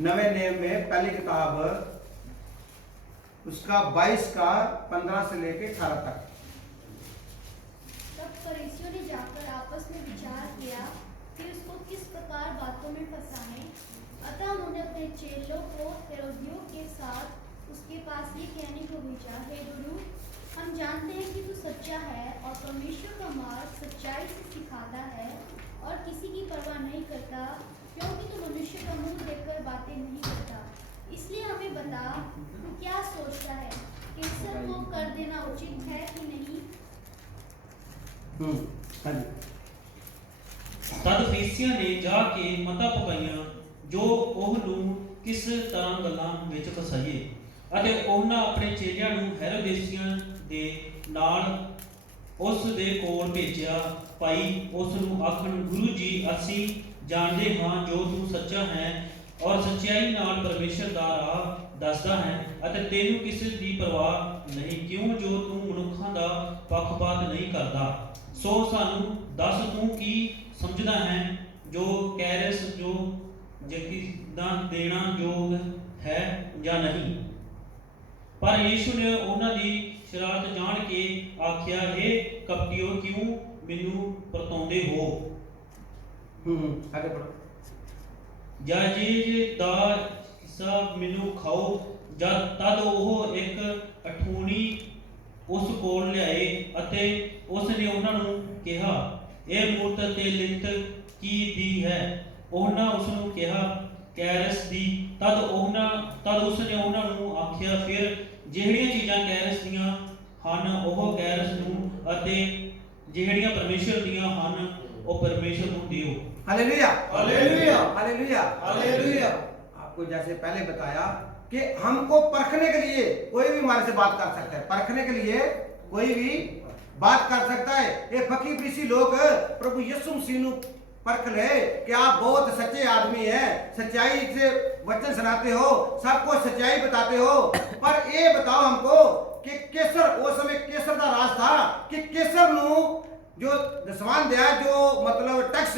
नवे नियम में पहली किताब उसका 22 का 15 से लेके 18 तक। तब फरीसियों ने जाकर आपस में विचार किया कि उसको किस प्रकार बातों में फंसाएं। अतः उन्होंने अपने चेलों को हेरोदियों के साथ उसके पास ये कहने को भेजा, हे गुरु, हम जानते हैं कि तू सच्चा है और परमेश्वर का मार्ग सच्चाई से सिखाता है और किसी की परवाह नहीं करता, क्योंकि तू मनुष्य का मुंह देखकर बातें नहीं करता। इसलिए हमें बता, तू क्या सोचता है, कैसर को कर देना उचित है कि नहीं? हाँ जी। तद फरीसियां ने जाके मता ਪਕਾਈਆਂ ਜੋ ਉਹ ਨੂੰ ਕਿਸ ਤਰ੍ਹਾਂ ਗੱਲਾਂ ਵਿੱਚ ਫਸਾਈਏ, ਅਤੇ ਉਹਨਾਂ ਆਪਣੇ ਚੇਲਿਆਂ ਨੂੰ ਹੈਰੋਦੇਸੀਆਂ ਦੇ ਨਾਲ ਉਸ ਦੇ ਕੋਲ ਭੇਜਿਆ। ਭਾਈ ਉਸ ਨੂੰ ਆਖਣ, ਗੁਰੂ ਜੀ, ਅਸੀਂ ਜਾਣਦੇ ਹਾਂ ਜੋ ਤੂੰ ਸੱਚਾ ਹੈ ਔਰ ਸੱਚਾਈ ਨਾਲ ਪਰਮੇਸ਼ਰ ਦਾ ਰਾਹ ਦੱਸਦਾ ਹੈ, ਅਤੇ ਤੈਨੂੰ ਕਿਸੇ ਦੀ ਪਰਵਾਹ ਨਹੀਂ, ਕਿਉਂ ਜੋ ਤੂੰ ਮਨੁੱਖਾਂ ਦਾ ਪੱਖਪਾਤ ਨਹੀਂ ਕਰਦਾ। ਸੋ ਸਾਨੂੰ ਦੱਸ, ਤੂੰ ਕੀ ਸਮਝਦਾ ਹੈ, ਜੋ ਕੈਰਸ ਜੋ ਜਕੀਦਾਂ ਦੇਣਾ ਯੋਗ ਹੈ ਜਾਂ ਨਹੀਂ? ਪਰ ਯੀਸ਼ु ਨੇ ਉਹਨਾਂ ਦੀ ਸ਼ਰਾਰਤ ਜਾਣ ਕੇ ਆਖਿਆ, हे ਕਪਟੀਓ, ਕਿਉਂ ਮੈਨੂੰ ਪਰਤਾਉਂਦੇ ਹੋ? आगे बढ़ो। ਜਾਇਜ਼ ਦਾ ਹਿੱਸਾ ਮੈਨੂੰ ਖਾਓ। ਜਦ ਤਦ ਉਹ ਇੱਕ ਅਠੂਣੀ ਉਸ ਕੋਲ ਲਿਆਏ ਅਤੇ ਉਸ ਨੇ ਉਹਨਾਂ ਨੂੰ ਕਿਹਾ, ਇਹ ਮੂਰਤ ਤੇ ਲਿੰਤ ਕੀ ਦੀ ਹੈ? ਉਹਨਾਂ ਉਸ ਨੂੰ ਕਿਹਾ, ਕੈਰਸ ਦੀ। ਤਦ ਉਸ ਨੇ ਉਹਨਾਂ ਨੂੰ ਆਖਿਆ, ਫਿਰ ਜਿਹੜੀਆਂ ਚੀਜ਼ਾਂ ਕੈਰਸ ਦੀਆਂ ਹਨ ਉਹ ਕੈਰਸ ਨੂੰ, ਅਤੇ ਜਿਹੜੀਆਂ ਪਰਮੇਸ਼ਰ ਦੀਆਂ ਹਨ ਉਹ ਪਰਮੇਸ਼ਰ ਨੂੰ ਦਿਓ। Hallelujah, hallelujah, hallelujah, hallelujah. आपको जैसे पहले बताया कि हमको परखने के लिए कोई भी हमारे से बात कर सकता है, परखने के लिए कोई भी बात कर सकता है। ये फकीर फरीसी लोग प्रभु यीशु मसीह ਨੂੰ परख ले कि आप बहुत सच्चे आदमी हैं, सच्चाई से वचन सुनाते हो, सबको सच्चाई बताते हो, पर ये बताओ हमको कि केसर, वो समय केसर का राज था कि केसर ਨੂੰ जो दसवान दिया, जो मतलब टैक्स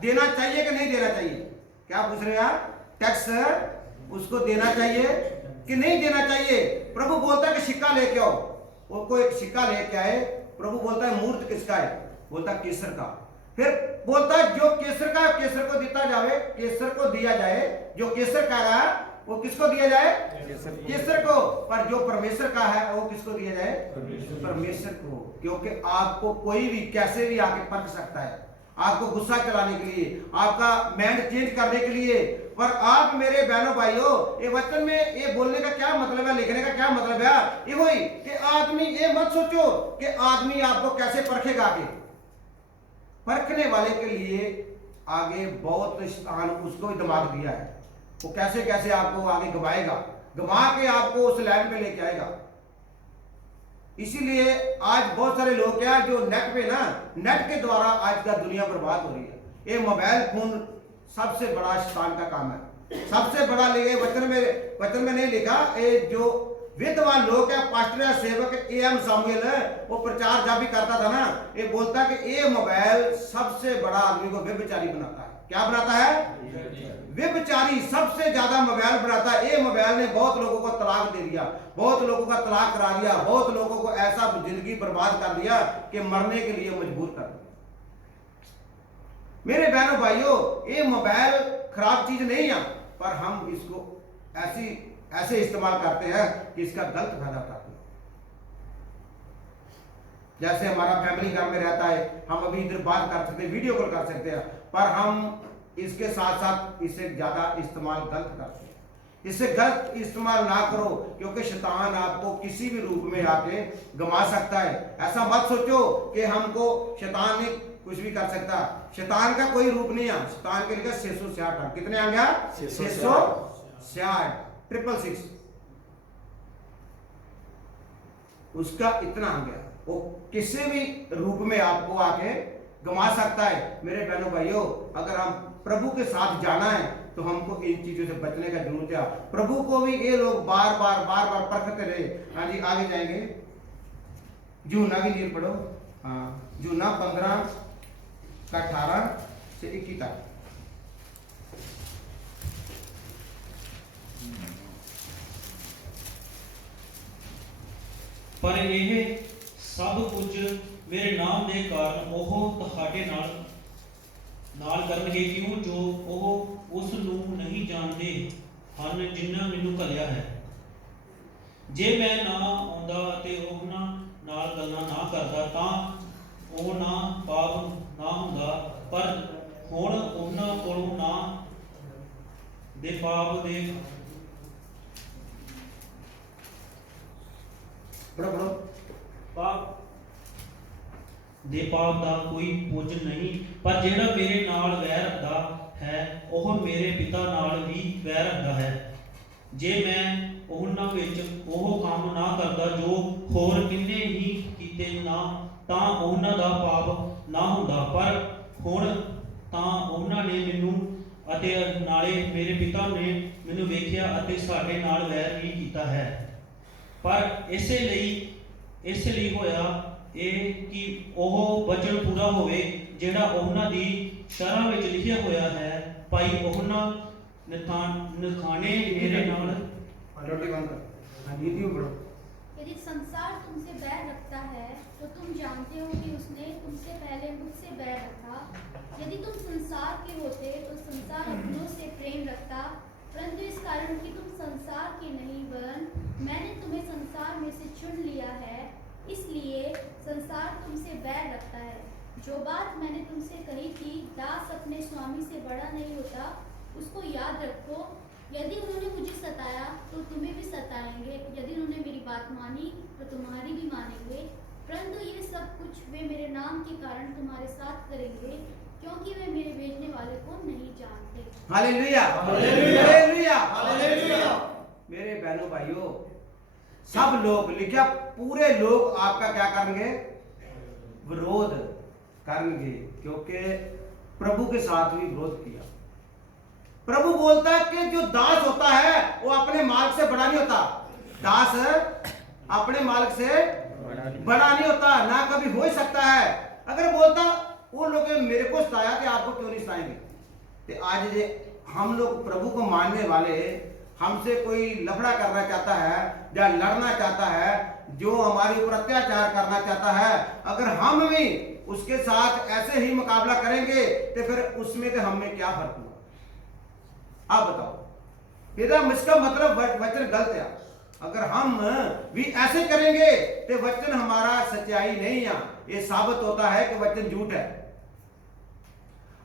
देना चाहिए कि नहीं देना चाहिए? क्या पूछ रहे हैं आप? टैक्स उसको देना चाहिए कि नहीं देना चाहिए? प्रभु बोलता है कि सिक्का लेके आओ, वो कोई सिक्का लेके आए। प्रभु बोलता है मूर्त किसका है? बोलता है केसर का। फिर बोलता है जो केसर का है केसर को दिया जाए, केसर को दिया जाए। जो केसर का है वो किसको दिया जाए? केसर को। पर जो परमेश्वर का है वो किसको दिया जाए? परमेश्वर को। क्योंकि आपको कोई भी कैसे भी आके परख सकता है, आपको गुस्सा चलाने के लिए, आपका माइंड चेंज करने के लिए। पर आप मेरे बहनों भाइयों, ये वचन में ये बोलने का क्या मतलब है, लिखने का क्या मतलब है? ये वही कि आदमी, ये मत सोचो कि आदमी आपको कैसे परखेगा। आगे परखने वाले के लिए आगे बहुत स्थान उसको भी दिमाग दिया है, वो कैसे कैसे आपको आगे घुमाएगा, घुमा के आपको उस लाइन पे लेके आएगा। इसीलिए आज बहुत सारे लोग क्या, जो नेट पे ना, नेट के द्वारा आज का दुनिया बर्बाद हो रही है। ये मोबाइल फोन सबसे बड़ा शैतान का काम है, सबसे बड़ा। लिए वचन में नहीं लिखा, ये जो विद्वान लोग है, पास्टर या सेवक एम सामुएल है, वो प्रचार जब भी करता था ना, ये बोलता कि ये मोबाइल सबसे बड़ा आदमी को व्यभिचारी बनाता है। क्या बनाता है? व्यभिचारी सबसे ज्यादा मोबाइल बनाता है। ये मोबाइल ने बहुत लोगों को तलाक दे दिया, बहुत लोगों का तलाक करा दिया, बहुत लोगों को ऐसा जिंदगी बर्बाद कर दिया कि मरने के लिए मजबूर कर दिया। मेरे बहनों भाइयों, ये मोबाइल खराब चीज नहीं है, पर हम इसको ऐसे इस्तेमाल करते हैं कि इसका गलत फायदा उठाते हैं। जैसे हमारा फैमिली घर में रहता है, हम अभी इधर बात कर सकते हैं, वीडियो कॉल कर सकते हैं, पर हम इसके साथ साथ इसे ज्यादा इस्तेमाल गलत करते हैं। इसे गलत इस्तेमाल ना करो, क्योंकि शैतान आपको किसी भी रूप में आके गमा सकता है। ऐसा मत सोचो कि हमको शैतान ने कुछ भी कर सकता। शैतान का कोई रूप नहीं है। शैतान के लिखा 666 कितने आ गया 666 666 उसका इतना आ गया। वो किसी भी रूप में आपको आके गंवा सकता है। मेरे बहनों भाइयों, अगर हम प्रभु के साथ जाना है तो हमको इन चीजों से बचने का जरूरत है। प्रभु को भी ये लोग बार बार परखते रहे। हाँ जी, आगे जाएंगे। यूहन्ना की इंजील पढ़ो। हाँ, यूहन्ना 15 का 18 से 21 तक। ਪਰ ਇਹ ਸਭ ਕੁਝ ਮੇਰੇ ਨਾਮ ਦੇ ਕਾਰਨ ਉਹ ਤੁਹਾਡੇ ਨਾਲ ਕਰਨਗੇ, ਕਿਉਂ ਜੋ ਉਹ ਉਸ ਨੂੰ ਨਹੀਂ ਜਾਣਦੇ ਹਨ ਜਿਨ੍ਹਾਂ ਮੈਨੂੰ ਘੱਲਿਆ ਹੈ। ਜੇ ਮੈਂ ਨਾ ਆਉਂਦਾ ਅਤੇ ਉਹਨਾਂ ਨਾਲ ਗੱਲਾਂ ਨਾ ਕਰਦਾ ਤਾਂ ਉਹ ਨਾ ਪਾਪ ਨਾ ਹੁੰਦਾ, ਪਰ ਹੁਣ ਉਹਨਾਂ ਕੋਲੋਂ ਨਾ ਦੇ ਪਾਪ ਦੇ ਪਾਪ ਦਾ ਕੋਈ ਪੁੱਜ ਨਹੀਂ। ਪਰ ਜਿਹੜਾ ਮੇਰੇ ਨਾਲ ਵੈਰ ਰੱਖਦਾ ਹੈ ਉਹ ਮੇਰੇ ਪਿਤਾ ਨਾਲ ਵੀ ਵੈਰ ਰੱਖਦਾ ਹੈ। ਜੇ ਮੈਂ ਉਹਨਾਂ ਵਿੱਚ ਉਹ ਕੰਮ ਨਾ ਕਰਦਾ ਜੋ ਹੋਰ ਕਿੰਨੇ ਹੀ ਕੀਤੇ ਨਾ, ਤਾਂ ਉਹਨਾਂ ਦਾ ਪਾਪ ਨਾ ਹੁੰਦਾ। ਪਰ ਹੁਣ ਤਾਂ ਉਹਨਾਂ ਨੇ ਮੈਨੂੰ ਅਤੇ ਨਾਲੇ ਮੇਰੇ ਪਿਤਾ ਨੇ ਮੈਨੂੰ ਵੇਖਿਆ ਅਤੇ ਸਾਡੇ ਨਾਲ ਵੈਰ ਵੀ ਕੀਤਾ ਹੈ। ਪਰ ਇਸ ਲਈ ਹੋਇਆ ਇਹ ਕਿ ਉਹ ਵਚਨ ਪੂਰਾ ਹੋਵੇ ਜਿਹੜਾ ਉਹਨਾਂ ਦੀ ਸ਼ਰ੍ਹਾ ਵਿੱਚ ਲਿਖਿਆ ਹੋਇਆ ਹੈ, ਭਾਈ ਉਹਨਾਂ ਨਥਾਣੇ ਮੇਰੇ ਨਾਲ। यदि संसार तुमसे बैर रखता है तो तुम जानते हो कि उसने तुमसे पहले मुझसे बैर रखा। यदि तुम संसार के होते तो संसार अपनों से प्रेम रखता, परंतु इस कारण कि तुम संसार के नहीं वरन मैंने तुम्हें संसार में से चुन लिया है, इसलिए संसार तुमसे बैर रखता है। जो बात मैंने तुमसे कही थी, दास अपने स्वामी से बड़ा नहीं होता, उसको याद रखो। यदि उन्होंने मुझे सताया तो तुम्हें भी सताएंगे, यदि उन्होंने मेरी बात मानी तो तुम्हारी भी मानेंगे। परंतु ये सब कुछ वे मेरे नाम के कारण तुम्हारे साथ करेंगे, क्योंकि वे मेरे भेजने वाले को नहीं जानते। Hallelujah, hallelujah, hallelujah. मेरे बहनों भाइयों, सब लोग लिखा, पूरे लोग आपका क्या करेंगे? विरोध करेंगे, क्योंकि प्रभु के साथ भी विरोध किया। प्रभु बोलता है कि जो दास होता है वो अपने मालिक से बड़ा नहीं होता। दास अपने मालिक से बड़ा नहीं होता, ना कभी हो ही सकता है। अगर बोलता वो लोग मेरे को सताया कि आपको क्यों नहीं सताएंगे? तो आज ये हम लोग प्रभु को मानने वाले, हमसे कोई लफड़ा करना चाहता है या लड़ना चाहता है, जो हमारे ऊपर अत्याचार करना चाहता है, अगर हम भी उसके साथ ऐसे ही मुकाबला करेंगे तो फिर उसमें तो हमें क्या फर्क हुआ? आप बताओ। फिर इसका मतलब वचन गलत है। अगर हम भी ऐसे करेंगे तो वचन हमारा सच्चाई नहीं है, ये साबित होता है कि वचन झूठ है।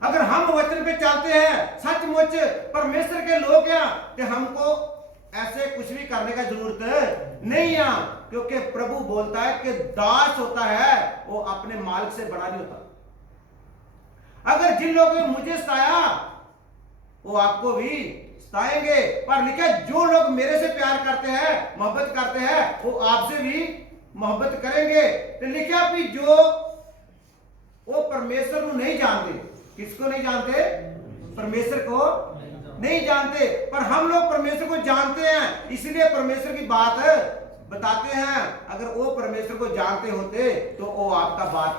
अगर हम वचन पे चलते हैं, सचमुच परमेश्वर के लोग हैं, तो हमको ऐसे कुछ भी करने का जरूरत नहीं है, क्योंकि प्रभु बोलता है कि दास होता है वो अपने मालिक से बड़ा नहीं होता। अगर जिन लोगों ने मुझे सताया वो आपको भी सताएंगे, पर लिखा जो लोग मेरे से प्यार करते हैं, मोहब्बत करते हैं, वो आपसे भी मोहब्बत करेंगे। तो लिखा भी जो वो परमेश्वर को नहीं जानते। किसको नहीं जानते? परमेश्वर को नहीं जानते, पर हम लोग परमेश्वर को जानते हैं, इसलिए परमेश्वर की बात बताते हैं। अगर वो परमेश्वर को जानते होते तो वो आपका बात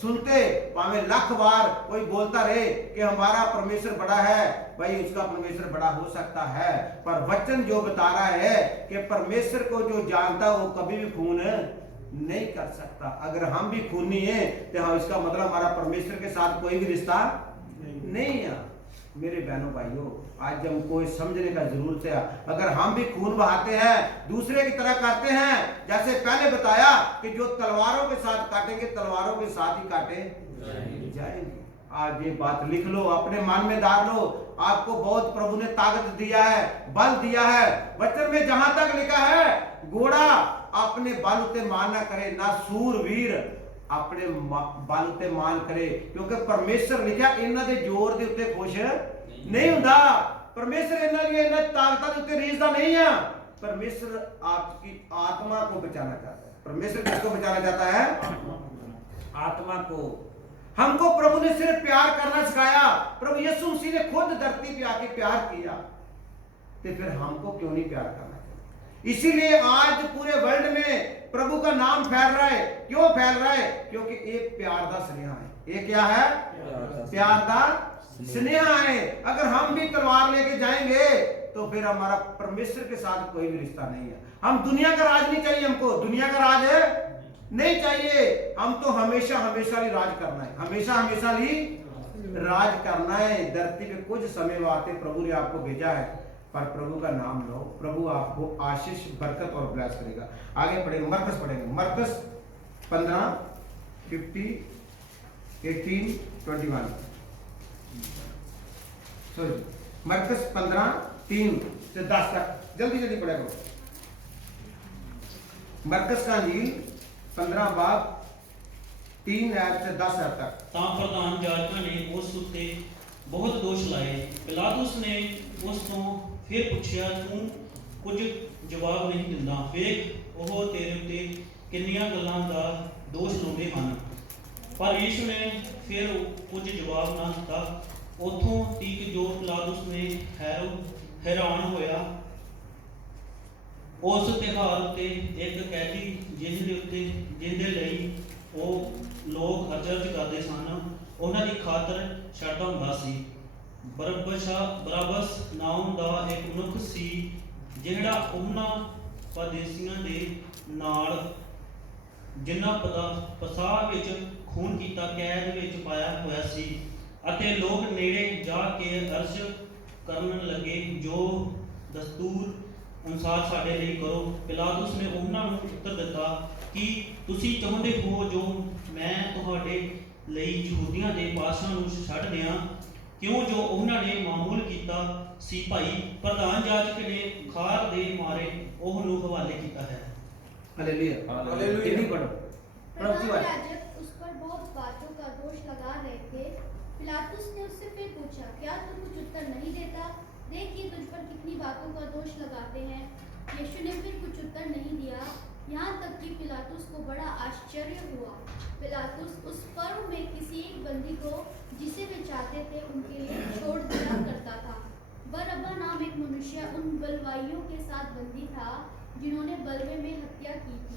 सुनते। भावे लाख बार कोई बोलता रहे कि हमारा परमेश्वर बड़ा है, भाई उसका परमेश्वर बड़ा हो सकता है, पर वचन जो बता रहा है कि परमेश्वर को जो जानता वो कभी भी खून नहीं कर सकता। अगर हम भी खूनी हैं तो हाँ, इसका मतलब हमारा परमेश्वर के साथ कोई भी रिश्ता नहीं है। मेरे बहनों भाइयों, आज हमको समझने का जरूरत है। अगर हम भी खून बहाते हैं, दूसरे की तरह करते हैं, जैसे पहले बताया कि जो तलवारों के साथ काटेंगे तलवारों के साथ ही काटे जाएंगे। आज ये बात लिख लो, अपने मन में डाल लो। आपको बहुत प्रभु ने ताकत दिया है, बल दिया है। वचन में जहां तक लिखा है, घोड़ा अपने बल उते मान ना करे, ना सूरवीर अपने बल उत्ते मान करे, क्योंकि परमेश्वर लिखा इन्हां दे जोर दे उत्ते खुश नहीं हुंदा। परमेश्वर इन्हां दी इन्हां ताकतां दे उत्ते रीझदा नहीं है। परमेश्वर आपकी आत्मा को बचाना चाहता है। परमेश्वर किसको बचाना चाहता है? आत्मा को। हमको प्रभु ने सिर्फ प्यार करना सिखाया। प्रभु यीशु मसीह ने खुद धरती पे आके प्यार किया, तो फिर हमको क्यों नहीं प्यार करना चाहिए? इसीलिए आज पूरे वर्ल्ड में प्रभु का नाम फैल रहा है। क्यों फैल रहा है? क्योंकि एक प्यार दा स्नेहा है। एक क्या है? प्यार दा स्नेहा है। अगर हम भी तलवार लेके जाएंगे तो फिर हमारा परमेश्वर के साथ कोई भी रिश्ता नहीं है। हम दुनिया का राज नहीं चाहिए, हमको दुनिया का राज नहीं चाहिए। हम तो हमेशा हमेशा ही राज करना है, हमेशा हमेशा ही राज करना है। धरती पे कुछ समय वास्ते प्रभु ने आपको भेजा है, पर प्रभु का नाम लो, प्रभु आपको आशीष, बरकत और ब्लेस करेगा। आगे पढ़ेंगे, मरकस पढ़ेंगे, मरकस 15, 50, 18, 21। सॉरी, मरकस 15, 3 से 10 तक जल्दी जल्दी पढ़े करो। मरकस का अंजील 15 बाब 3 आयत से 10 आयत तक। ਤਾਂ ਪ੍ਰਧਾਨ ਜਾਜਕਾਂ ਨੇ ਉਸ ਉੱਤੇ ਬਹੁਤ ਦੋਸ਼ ਲਾਏ। ਪਿਲਾਤੁਸ ਨੇ ਉਸ ਤੋਂ ਫਿਰ ਪੁੱਛਿਆ, ਤੂੰ ਕੁਝ ਜਵਾਬ ਨਹੀਂ ਦਿੰਦਾ। ਵੇਖ ਉਹ ਤੇਰੇ ਉੱਤੇ ਕਿੰਨੀਆਂ ਗੱਲਾਂ ਦਾ ਦੋਸ਼ ਲਾਉਂਦੇ ਹਨ। ਪਰ ਯੀਸ਼ੂ ਨੇ ਫਿਰ ਕੁਝ ਜਵਾਬ ਨਾ ਦਿੱਤਾ। ਉਥੋਂ ਤੀਕ ਜੋ ਪਿਲਾਤੁਸ ਨੇ ਹੈਰਾਨ ਹੋਇਆ। ਉਸ ਤਿਉਹਾਰ ਉੱਤੇ ਇੱਕ ਕੈਦੀ ਜਿਹਦੇ ਲਈ ਉਹ ਲੋਕ ਹਰਜ ਕਰਦੇ ਸਨ, ਉਹਨਾਂ ਦੀ ਖਾਤਰ ਛੱਡਦਾ ਹੁੰਦਾ ਸੀ। ਬਰਾਬਸ ਨਾਮ ਦਾ ਇੱਕ ਮਨੁੱਖ ਸੀ, ਜਿਹੜਾ ਉਹਨਾਂ ਪਰਦੇਸੀਆਂ ਦੇ ਨਾਲ ਜਿਨ੍ਹਾਂ ਪਸਾਹ ਵਿੱਚ ਖੂਨ ਕੀਤਾ ਕੈਦ ਵਿੱਚ ਪਾਇਆ ਹੋਇਆ ਸੀ। ਅਤੇ ਲੋਕ ਨੇੜੇ ਜਾ ਕੇ ਅਰਜ਼ ਕਰਨ ਲੱਗੇ, ਜੋ ਦਸਤੂਰ ਅਨੁਸਾਰ ਸਾਡੇ ਲਈ ਕਰੋ। ਪਿਲਾਤੁਸ ਨੇ ਉਹਨਾਂ ਨੂੰ ਉੱਤਰ ਦਿੱਤਾ ਕਿ ਤੁਸੀਂ ਚਾਹੁੰਦੇ ਹੋ ਜੋ ਮੈਂ ਤੁਹਾਡੇ ਲਈ ਯਹੂਦੀਆਂ ਦੇ ਬਾਦਸ਼ਾਹ ਨੂੰ ਛੱਡ ਦਿਆਂ, ਕਿਉਂ ਜੋ ਉਹਨਾਂ ਨੇ ਮਾਮੂਲ ਕੀਤਾ ਸੀ। ਭਾਈ ਪ੍ਰਧਾਨ ਜਾਜਕ ਨੇ ਖਾਰ ਦੇ ਮਾਰੇ ਉਹਨੂੰ ਹਵਾਲੇ ਕੀਤਾ ਹੈ। Hallelujah, hallelujah. ये भी पढ़ो। प्रधान याजक उस पर बहुत बातों का दोष लगा रहे थे। पिलातुस ने उससे फिर पूछा, क्या तू कुछ उत्तर नहीं देता? देखिए तुझ पर कितनी बातों का दोष लगाते हैं। यीशु ने फिर कुछ उत्तर नहीं दिया, यहाँ तक कि पिलातुस को बड़ा आश्चर्य हुआ। पिलातुस उस पर्व में किसी एक बंदी को जिसे वे चाहते थे उनके लिए छोड़ दिया करता था। बरअब्बा नाम एक मनुष्य उन बलवाइयों के साथ बंदी था जिन्होंने बलवे में हत्या की थी,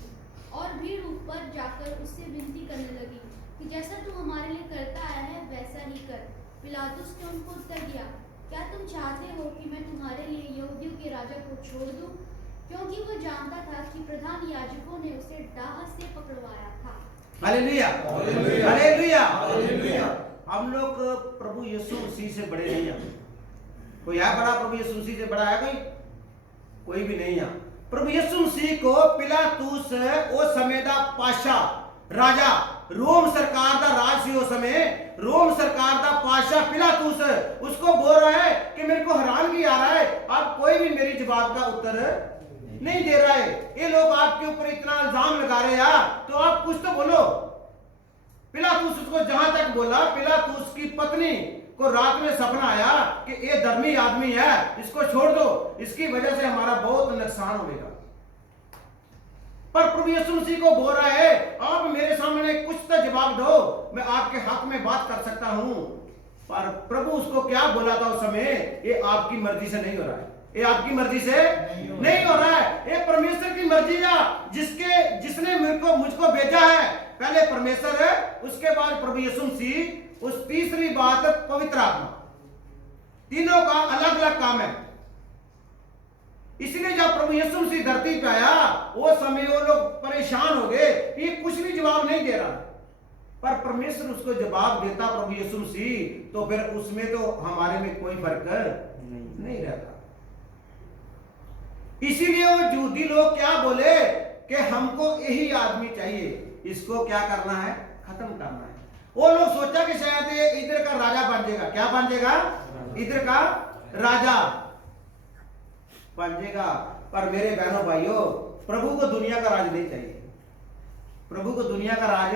और भीड़ ऊपर जाकर उससे विनती करने लगी कि जैसा तू हमारे लिए करता आया है वैसा ही कर। पिलातुस ने उनको उत्तर दिया, क्या तुम चाहते हो कि मैं तुम्हारे लिए यहूदियों के राजा को छोड़ दूं? क्योंकि वो जानता था कि प्रधान याजकों ने उसे डाह से पकड़वाया था। Hallelujah, hallelujah, hallelujah. हम लोग प्रभु यीशु मसीह से बड़े नहीं हैं। कोई है बड़ा प्रभु यीशु मसीह से बड़ा है? कोई भी नहीं है। प्रभु यीशु मसीह को पिलातुस उस समय दा पाशा राजा, रोम सरकार दा राज सी उस समय, रोम सरकार दा पाशा पिलातुस उसको बोल रहा है कि मेरे को हैरानगी आ रहा है, आप कोई भी मेरी जवाब का उत्तर नहीं दे रहा है। ये लोग आपके ऊपर इतना इल्जाम लगा रहे हैं, तो आप कुछ तो बोलो। पिलातुस उसको जहां तक बोला, पिलातुस की पत्नी को रात में सपना आया कि ये धर्मी आदमी है, इसको छोड़ दो, इसकी वजह से हमारा बहुत नुकसान होगा। पर प्रभु यीशु मसीह को बोल रहा है, आप मेरे सामने कुछ तो जवाब दो, मैं आपके हक में बात कर सकता हूं। पर प्रभु उसको क्या बोला था उस समय, ये आपकी मर्जी से नहीं हो रहा है, ये आपकी मर्जी से नहीं हो रहा है, ये परमेश्वर की मर्जी है, जिसने मुझको भेजा है। पहले परमेश्वर है, उसके बाद प्रभु यीशु मसीह, उस तीसरी बात पवित्र आत्मा। तीनों का अलग अलग काम है। इसलिए जब प्रभु यीशु मसीह धरती पे आया, वो समय वो लोग परेशान हो गए, ये कुछ भी जवाब नहीं दे रहा। पर परमेश्वर उसको जवाब देता प्रभु यीशु मसीह, तो फिर उसमें तो हमारे में कोई फर्क नहीं रहता। इसीलिए वो यहूदी लोग क्या बोले कि हमको यही आदमी चाहिए, इसको क्या करना है, खत्म करना है। वो लोग सोचा कि शायद ये इधर का राजा बन जाएगा। क्या बन जाएगा? इधर का राजा बन जाएगा। पर मेरे बहनों भाइयों, प्रभु को दुनिया का राज नहीं चाहिए। प्रभु को दुनिया का राज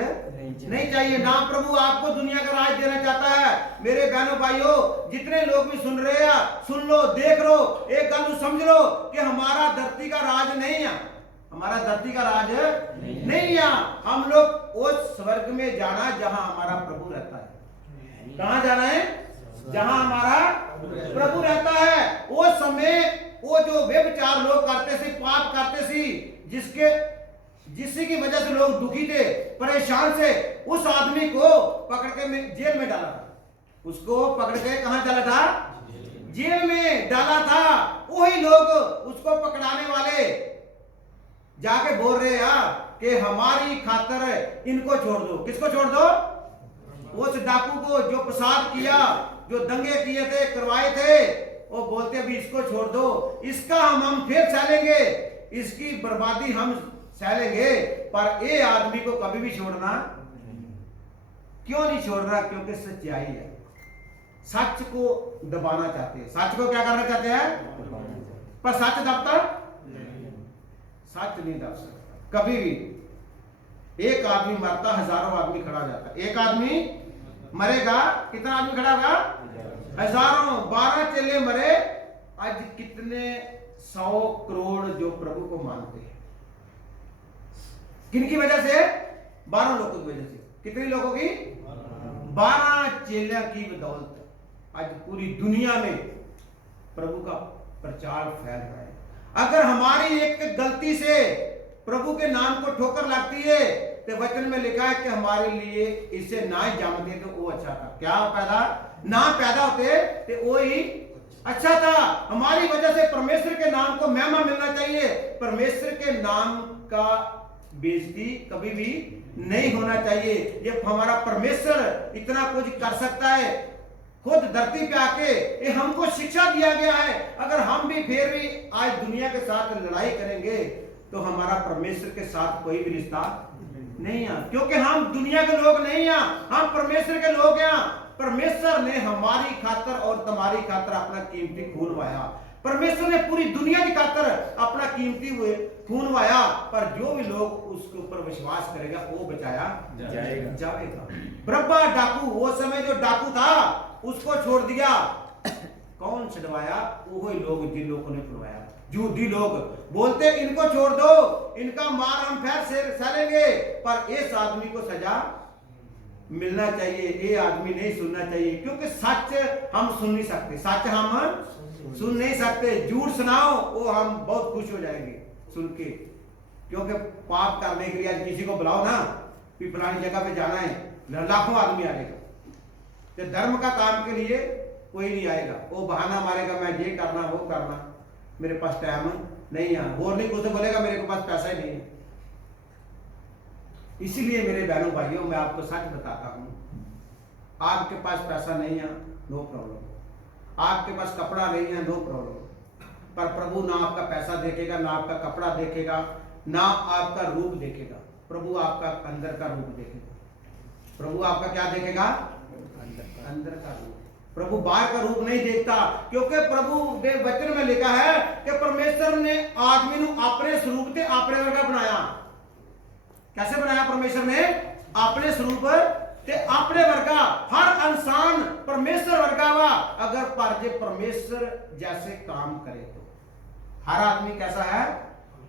नहीं चाहिए, ना प्रभु आपको दुनिया का राज देना चाहता है। मेरे बहनों भाइयों, जितने लोग भी सुन रहे हैं, सुन लो, देख लो, एक गल समझ लो कि हमारा धरती का राज नहीं है, हमारा धरती का राज नहीं है। हम लोग उस स्वर्ग में जाना जहां हमारा प्रभु रहता है। कहां जाना है? जहां हमारा प्रभु रहता है। वो समय वो जो व्यभिचार लोग करते थे, पाप करते थे, जिसकी की वजह से लोग दुखी थे, परेशान थे, उस आदमी को पकड़ के जेल में डाला था। उसको पकड़ के कहां डाला था? जेल में डाला था। वही लोग उसको पकड़ाने वाले जाके बोल रहे हैं कि हमारी खातर इनको छोड़ दो। किसको छोड़ दो? उस डाकू को जो प्रसाद किया, जो दंगे किए थे, करवाए थे, वो बोलते अभी इसको छोड़ दो, इसका हम फिर सहलेंगे, इसकी बर्बादी हम सहलेंगे, पर ये आदमी को कभी भी छोड़ना क्यों नहीं छोड़ रहा? क्योंकि सच्चाई है। सच को दबाना चाहते हैं। सच को क्या करना चाहते हैं? पर सच दबता? सच नहीं दब सकता कभी भी। एक आदमी मरता, हजारों आदमी खड़ा हो जाता। एक आदमी मरेगा, कितना आदमी खड़ा होगा? हजारों। 12 चेले मरे। आज कितने 100 करोड़ जो प्रभु को मानते हैं। किनकी वजह से? 12 लोगों की वजह से। कितने लोगों की? 12 चेलों की बदौलत आज पूरी दुनिया में प्रभु का प्रचार फैल रहा है। अगर हमारी एक गलती से प्रभु के नाम को ठोकर लगती है, तो वचन में लिखा है कि हमारे लिए इसे ना जमते तो वो अच्छा था। क्या ना पैदा होते तो वो ही अच्छा था। हमारी वजह से परमेश्वर के नाम को महिमा मिलना चाहिए। परमेश्वर के नाम का बेइज्जती कभी भी नहीं होना चाहिए। ये हमारा परमेश्वर इतना कुछ कर सकता है, खुद धरती पे आके ये हमको शिक्षा दिया गया है। अगर हम भी फिर भी आज दुनिया के साथ लड़ाई करेंगे तो हमारा परमेश्वर के साथ कोई भी रिश्ता नहीं है, क्योंकि हम दुनिया के लोग नहीं हैं, हम परमेश्वर के लोग हैं। परमेश्वर ने हमारी खातर और तुम्हारी खातर अपना कीमती खून बहाया। परमेश्वर ने पूरी दुनिया की खातर अपना कीमती हुए खून बहाया, पर जो भी लोग उसके ऊपर विश्वास करेगा वो बचाया जाएगा। बरअब्बा डाकू, वो समय जो डाकू था उसको छोड़ दिया। कौन छुड़वाया? वही लोग जिन लोगों ने छुड़वाया। यहूदी लोग बोलते इनको छोड़ दो, इनका मार हम फिर सहलेंगे, पर इस आदमी को सजा मिलना चाहिए, ये आदमी नहीं सुनना चाहिए, क्योंकि सच हम सुन नहीं सकते, सच हम सुन नहीं सकते। झूठ सुनाओ वो हम बहुत खुश हो जाएंगे सुन के, क्योंकि पाप करने के लिए आज किसी को बुलाओ ना कि फलानी जगह पे जाना है, लाखों आदमी आएगा। तो धर्म का काम के लिए कोई नहीं आएगा, वो बहाना मारेगा मैं ये करना वो करना, मेरे पास टाइम नहीं है, और नहीं कुछ बोलेगा मेरे पास पैसा ही नहीं है। इसीलिए मेरे बहनों भाइयों मैं आपको सच बताता हूं, आपके पास पैसा नहीं है नो प्रॉब्लम, आपके पास कपड़ा नहीं है नो प्रॉब्लम, पर प्रभु ना आपका पैसा देखेगा, ना आपका कपड़ा देखेगा, ना आपका रूप देखेगा। प्रभु आपका अंदर का रूप देखेगा। प्रभु आपका क्या देखेगा? अंदर का रूप। प्रभु बाहर का रूप नहीं देखता, क्योंकि प्रभु ने वचन में लिखा है कि परमेश्वर ने आदमी को अपने स्वरूप से अपने वर्गा बनाया। कैसे बनाया? परमेश्वर ने अपने स्वरूप ते अपने वर्गा। हर इंसान परमेश्वर वर्गा वा अगर पर परमेश्वर जैसे काम करे तो। हर आदमी कैसा है?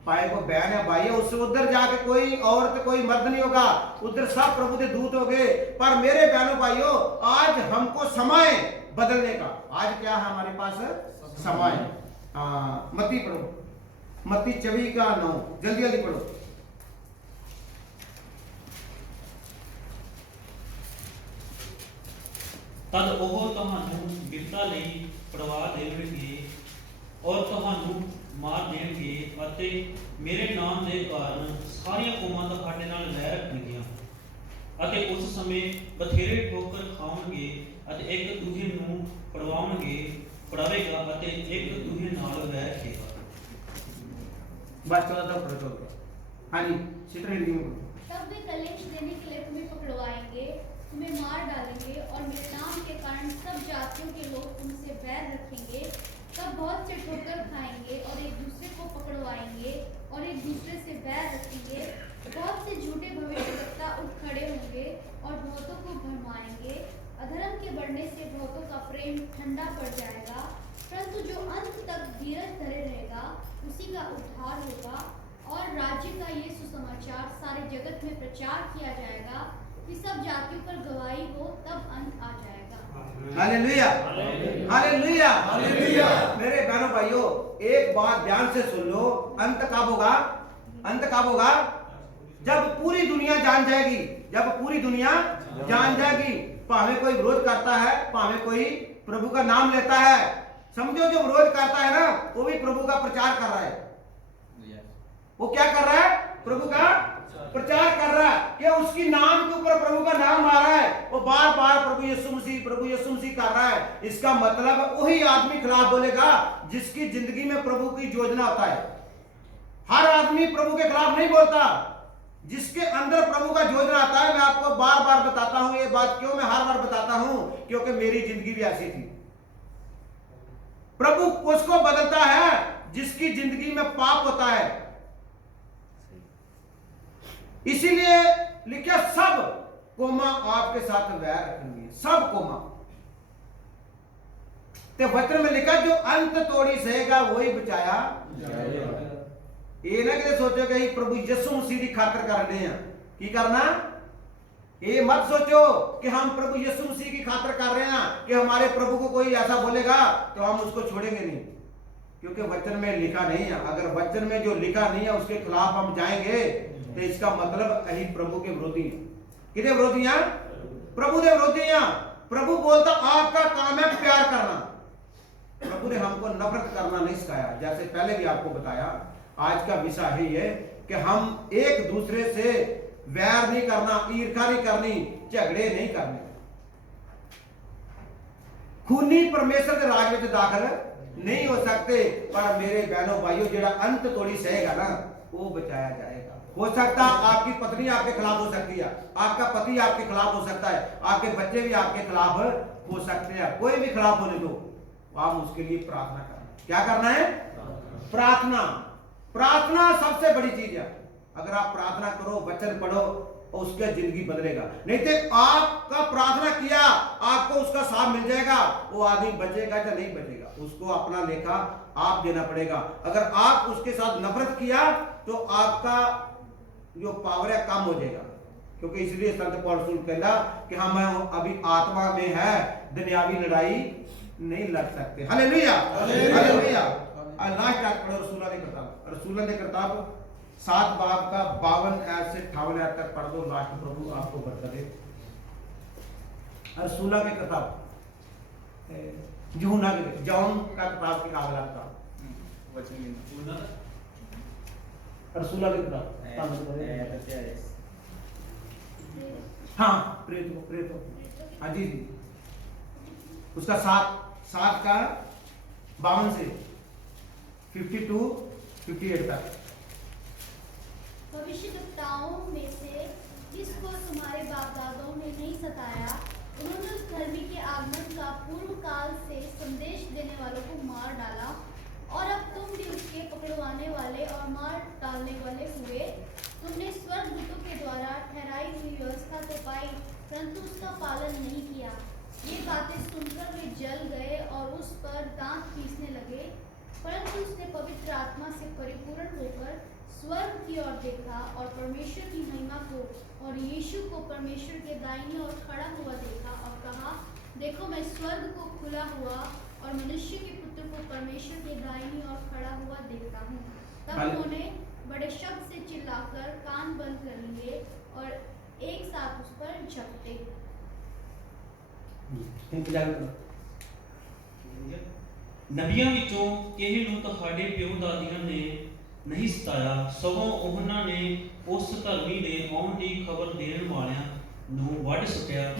पाए को बहन है, भाई है, उससे उधर जाके कोई औरत कोई मर्द नहीं होगा, उधर सब प्रभु के दूत हो गए। पर मेरे बहनों भाइयों, आज हमको समय बदलने का, आज क्या है हमारे पास? समय। मत्ती पढ़ो, मत्ती 24:9, जल्दी जल्दी पढ़ो। तद ਉਹ ਤੁਹਾਨੂੰ ਬਿਪਤਾ ਲਈ ਪੜਵਾ ਦੇਣਗੇ ਔਰ ਤੁਹਾਨੂੰ ਮਾਰ ਦੇਣਗੇ ਅਤੇ ਮੇਰੇ ਨਾਮ ਦੇ ਕਾਰਨ ਸਾਰੀਆਂ ਕੌਮਾਂ ਤੁਹਾਡੇ ਨਾਲ ਵੈਰ ਰੱਖਣਗੀਆਂ ਅਤੇ ਉਸ ਸਮੇਂ ਬਥੇਰੇ ਠੋਕਰ ਖਾਣਗੇ ਅਤੇ ਇੱਕ ਦੂਜੇ ਨੂੰ ਪੜਾਵੇਗਾ ਅਤੇ ਇੱਕ ਦੂਜੇ ਨਾਲ ਵੈਰ ਰੱਖੇਗਾ। बात 14 तक पढ़ो। हाँ जी, सिस्टर हिंदी में। तब वे कलेश देने के लिए तुम्हें पकड़वाएंगे, तुम्हें मार डालेंगे और मेरे नाम के कारण सब जातियों के लोग तुमसे बैर रखेंगे। तब बहुत से ठोकर खाएंगे और एक दूसरे को पकड़वाएंगे और एक दूसरे से बैर रखेंगे। बहुत से झूठे भविष्य पड़ जाएगा, परंतु जो अंत तक धीरज धरे रहेगा उसी का उद्धार होगा। और राज्य का ये सुसमाचार सारे जगत में प्रचार किया जाएगा कि सब जातियों पर गवाही हो, तब अंत आ जाएगा। Hallelujah, hallelujah, hallelujah. मेरे बहनों भाइयों, एक बात ध्यान से सुन लो, अंत कब होगा? अंत कब होगा? जब पूरी दुनिया जान जाएगी, जब पूरी दुनिया जान जाएगी। भावे कोई विरोध करता है, भावे कोई प्रभु का नाम लेता है, समझो जो विरोध करता है ना, वो भी प्रभु का प्रचार कर रहा है। वो क्या कर रहा है? प्रभु का प्रचार कर रहा है कि उसकी नाम के ऊपर प्रभु का नाम आ रहा है, वो बार बार प्रभु यीशु मसीह, प्रभु यीशु मसीह कर रहा है। इसका मतलब वही आदमी खिलाफ बोलेगा जिसकी जिंदगी में प्रभु की योजना होता है। हर आदमी प्रभु के खिलाफ नहीं बोलता, जिसके अंदर प्रभु का योजना आता है। मैं आपको बार बार बताता हूं ये बात, क्यों मैं हर बार बताता हूं? क्योंकि मेरी जिंदगी भी ऐसी थी। प्रभु उसको बदलता है जिसकी जिंदगी में पाप होता है। इसीलिए लिखा, सब कोमा आपके साथ वैर रखेंगे, सब कोमा। ते वचन में लिखा, जो अंत तोड़ी सहेगा वही बचाया जाएगा। ये ना कि सोचो कि प्रभु यीशु मसीह की खातर कर रहे हैं, की करना? ये मत सोचो कि हम प्रभु यीशु मसीह की खातर कर रहे हैं, कि हमारे प्रभु को कोई ऐसा बोलेगा तो हम उसको छोड़ेंगे नहीं, क्योंकि वचन में लिखा नहीं है। अगर वचन में जो लिखा नहीं है उसके खिलाफ हम जाएंगे तो इसका मतलब यही प्रभु के विरोधी हैं। किसके विरोधी हैं? प्रभु के विरोधी हैं। प्रभु बोलता आपका काम है प्यार करना। प्रभु ने हमको नफरत करना नहीं सिखाया, जैसे पहले भी आपको बताया। आज का विषय ही है कि हम एक दूसरे से वैर नहीं करना, ईर्ष्या नहीं करनी, झगड़े नहीं करने। खूनी परमेश्वर के राज में दाखिल नहीं हो सकते। पर मेरे बहनों भाइयों, जेड़ा अंत तोड़ी सहेगा ना, वो बचाया जाएगा। हो सकता आपकी पत्नी आपके खिलाफ हो सकती है, आपका पति आपके खिलाफ हो सकता है, आपके बच्चे भी आपके खिलाफ हो सकते हैं। कोई भी खिलाफ होने दो, आप उसके लिए प्रार्थना करना। क्या करना है? प्रार्थना। प्रार्थना सबसे बड़ी चीज है। अगर आप प्रार्थना करो, वचन पढ़ो, और उसका जिंदगी बदलेगा। नहीं तो आपका प्रार्थना किया, आपको उसका साथ मिल जाएगा, वो आदमी बचेगा या नहीं बचेगा, उसको अपना लेखा आप देना पड़ेगा। अगर आप उसके साथ नफरत किया तो आपका जो पावर है कम हो जाएगा। क्योंकि इसलिए संत पौलुस कहता कि हम अभी आत्मा में है, दुनियावी लड़ाई नहीं लड़ सकते। Hallelujah, hallelujah. लास्ट आज पढ़ो रसूलों की किताब, रसूलों की किताब 7 बाब का 52 ऐसे 58 आयत तक पढ़ दो। लास्ट प्रभु आपको बरकत दे। रसूलों की किताब, यूहन्ना की, जॉन का किताब की आग लगता रसूलों की किताब। हाँ, प्रेरित हाँ जी जी, उसका 7 का 52 से 52-58 तक। भविष्यद्वक्ताओं में से जिसको तुम्हारे बाप दादाओं ने नहीं सताया, उन्होंने उस धर्मी के आगमन का पूर्व काल से संदेश देने वालों को मार डाला, और अब तुम भी उसके पकड़वाने वाले और मार डालने वाले हुए। तुमने स्वर्गदूतों के द्वारा ठहराई हुई व्यवस्था तो पाई, परंतु उसका पालन नहीं किया। ये बातें सुनकर वे जल गए और उस पर दांत पीसने लगे। परंतु उसने पवित्र आत्मा से परिपूर्ण होकर स्वर्ग की ओर देखा और परमेश्वर की महिमा को और यीशु को परमेश्वर के दाहिनी ओर खड़ा हुआ देखा, और कहा, देखो मैं स्वर्ग को खुला हुआ और मनुष्य के पुत्र को परमेश्वर के दाहिनी ओर खड़ा हुआ देखता हूँ। तब उन्होंने बड़े शब्द से चिल्लाकर कान बंद कर लिए और एक साथ उस पर झपटे। ਨਬੀਆਂ ਵਿੱਚੋਂ ਕਿਸੇ ਨੂੰ ਤੁਹਾਡੇ ਪਿਓ ਦਾਦੀਆਂ ਨੇ ਨਹੀਂ ਸਤਾਇਆ, ਸਗੋਂ ਉਹਨਾਂ ਨੇ ਉਸ ਧਰਮੀ ਦੇ ਆਉਣ ਦੀ ਖਬਰ ਦੇਣ ਵਾਲਿਆਂ ਨੂੰ ਵੱਢ ਸੁੱਟਿਆ।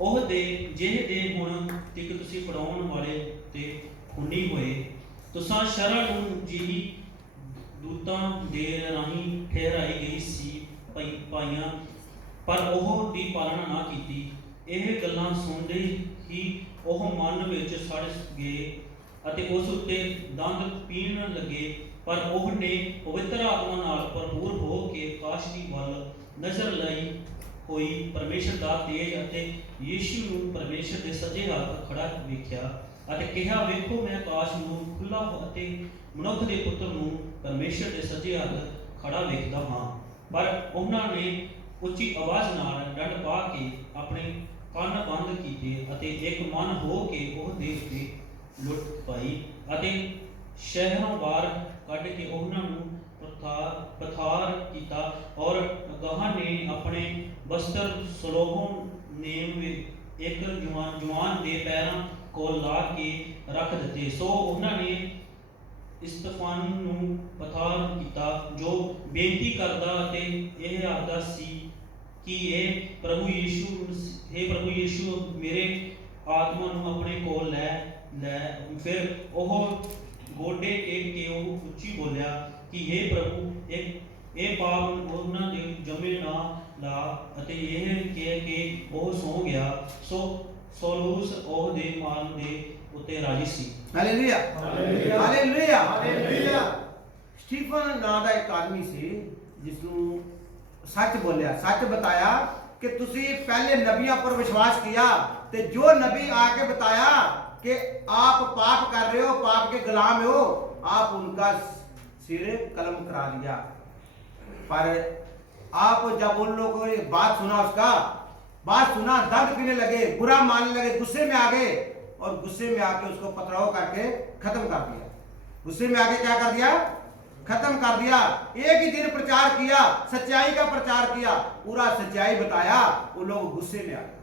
ਉਹ ਦੇ ਜਿਹੇ ਦੇ ਹੁਣ ਤੱਕ ਤੁਸੀਂ ਫੜਾਉਣ ਵਾਲੇ ਤੇ ਖੁੰਨੀ ਹੋਏ। ਤੁਸਾਂ ਸ਼ਰਾਂ ਨੂੰ ਜੀ ਦੂਤਾਂ ਦੇ ਰਾਹੀਂ ਠਹਿਰਾਈ ਗਈ ਸੀ ਪਾਈਆਂ, ਪਰ ਉਹ ਦੀ ਪਾਲਣਾ ਨਾ ਕੀਤੀ। ਇਹ ਗੱਲਾਂ ਸੁਣਦੇ ਹੀ ਉਹ ਮਨ ਵਿੱਚ ਸੜ ਗਏ ਅਤੇ ਉਸ ਉੱਤੇ ਦੰਦ ਪੀਣ ਲੱਗੇ। ਪਰ ਉਹ ਨੇ ਪਵਿੱਤਰ ਆਤਮਾ ਨਾਲ ਭਰਪੂਰ ਹੋ ਕੇ ਆਕਾਸ਼ ਦੀ ਵੱਲ ਨਜ਼ਰ ਲਈ ਹੋਈ ਪਰਮੇਸ਼ਰ ਦਾ ਤੇਜ ਅਤੇ ਯੀਸ਼ੂ ਨੂੰ ਪਰਮੇਸ਼ਰ ਦੇ ਸੱਜੇ ਹੱਥ ਖੜਾ ਵੇਖਿਆ। ਅਤੇ ਕਿਹਾ, ਵੇਖੋ ਮੈਂ ਆਕਾਸ਼ ਨੂੰ ਖੁੱਲਾ ਅਤੇ ਮਨੁੱਖ ਦੇ ਪੁੱਤਰ ਨੂੰ ਪਰਮੇਸ਼ਰ ਦੇ ਸੱਜੇ ਹੱਥ ਖੜਾ ਵੇਖਦਾ ਹਾਂ। ਪਰ ਉਹਨਾਂ ਨੇ ਉੱਚੀ ਆਵਾਜ਼ ਨਾਲ ਡੰਡ ਪਾ ਕੇ ਆਪਣੇ ਕੰਨ ਬੰਦ ਕੀਤੇ ਅਤੇ ਇੱਕ ਮਨ ਹੋ ਕੇ ਉਹ ਦੇਸ਼ ਦੀ ਲੁੱਟ ਪਾਈ ਅਤੇ ਸ਼ਹਿਰੋਂ ਬਾਹਰ ਕੱਢ ਕੇ ਉਹਨਾਂ ਨੂੰ ਪਥਾਰ ਕੀਤਾ। ਔਰ ਅਗਾਹ ਨੇ ਆਪਣੇ ਬਸਤਰ ਸਲੋਮੋਨ ਨੇ ਇੱਕ ਜਵਾਨ ਦੇ ਪੈਰਾਂ ਕੋਲ ਲਾ ਕੇ ਰੱਖ ਦਿੱਤੇ। ਸੋ ਉਹਨਾਂ ਨੇ ਇਸਤਫਾਨ ਨੂੰ ਪਥਾਰ ਕੀਤਾ, ਜੋ ਬੇਨਤੀ ਕਰਦਾ ਅਤੇ ਇਹ ਆਖਦਾ ਸੀ ਕਿ ਇਹ ਪ੍ਰਭੂ ਯੀਸ਼ੂ ਮੇਰੇ ਆਤਮਾ ਨੂੰ ਆਪਣੇ ਕੋਲ ਲੈ। ਫਿਰ ਉਹ ਗੋਡੇ ਟੇਕ ਕੇ ਉਹ ਉੱਚੀ ਬੋਲਿਆ ਕਿ ਇਹ ਪ੍ਰਭੂ ਇਹ ਪਾਪ ਉਹਨਾਂ ਦੇ ਜਮੇ ਨਾ ਲਾ। ਅਤੇ ਇਹ ਕਹਿ ਕੇ ਉਹ ਸੌਂ ਗਿਆ। ਸੋ ਸੌਲੂਸ ਉਹ ਦੇ ਮਾਰਨ ਦੇ ਉੱਤੇ ਰਾਜੀ ਸੀ। Hallelujah hallelujah hallelujah. ਸਟੀਫਨ ਨਾਂ ਦਾ ਇੱਕ ਆਦਮੀ ਸੀ ਜਿਸ ਨੂੰ सच बोलिया, सच बताया कि तुसी पहले नबियों पर विश्वास किया, ते जो नबी आके बताया कि आप पाप कर रहे हो, पाप के गुलाम हो, आप उनका सिर कलम करा दिया। पर आप जब उन लोगों ने बात सुना दर्द पीने लगे, बुरा मानने लगे, गुस्से में आ गए और गुस्से में आके उसको पथराव करके खत्म कर दिया। गुस्से में आके क्या कर दिया? खत्म कर दिया। एक ही दिन प्रचार किया, सच्चाई का प्रचार किया, पूरा सच्चाई बताया, वो लोग गुस्से में आ गए।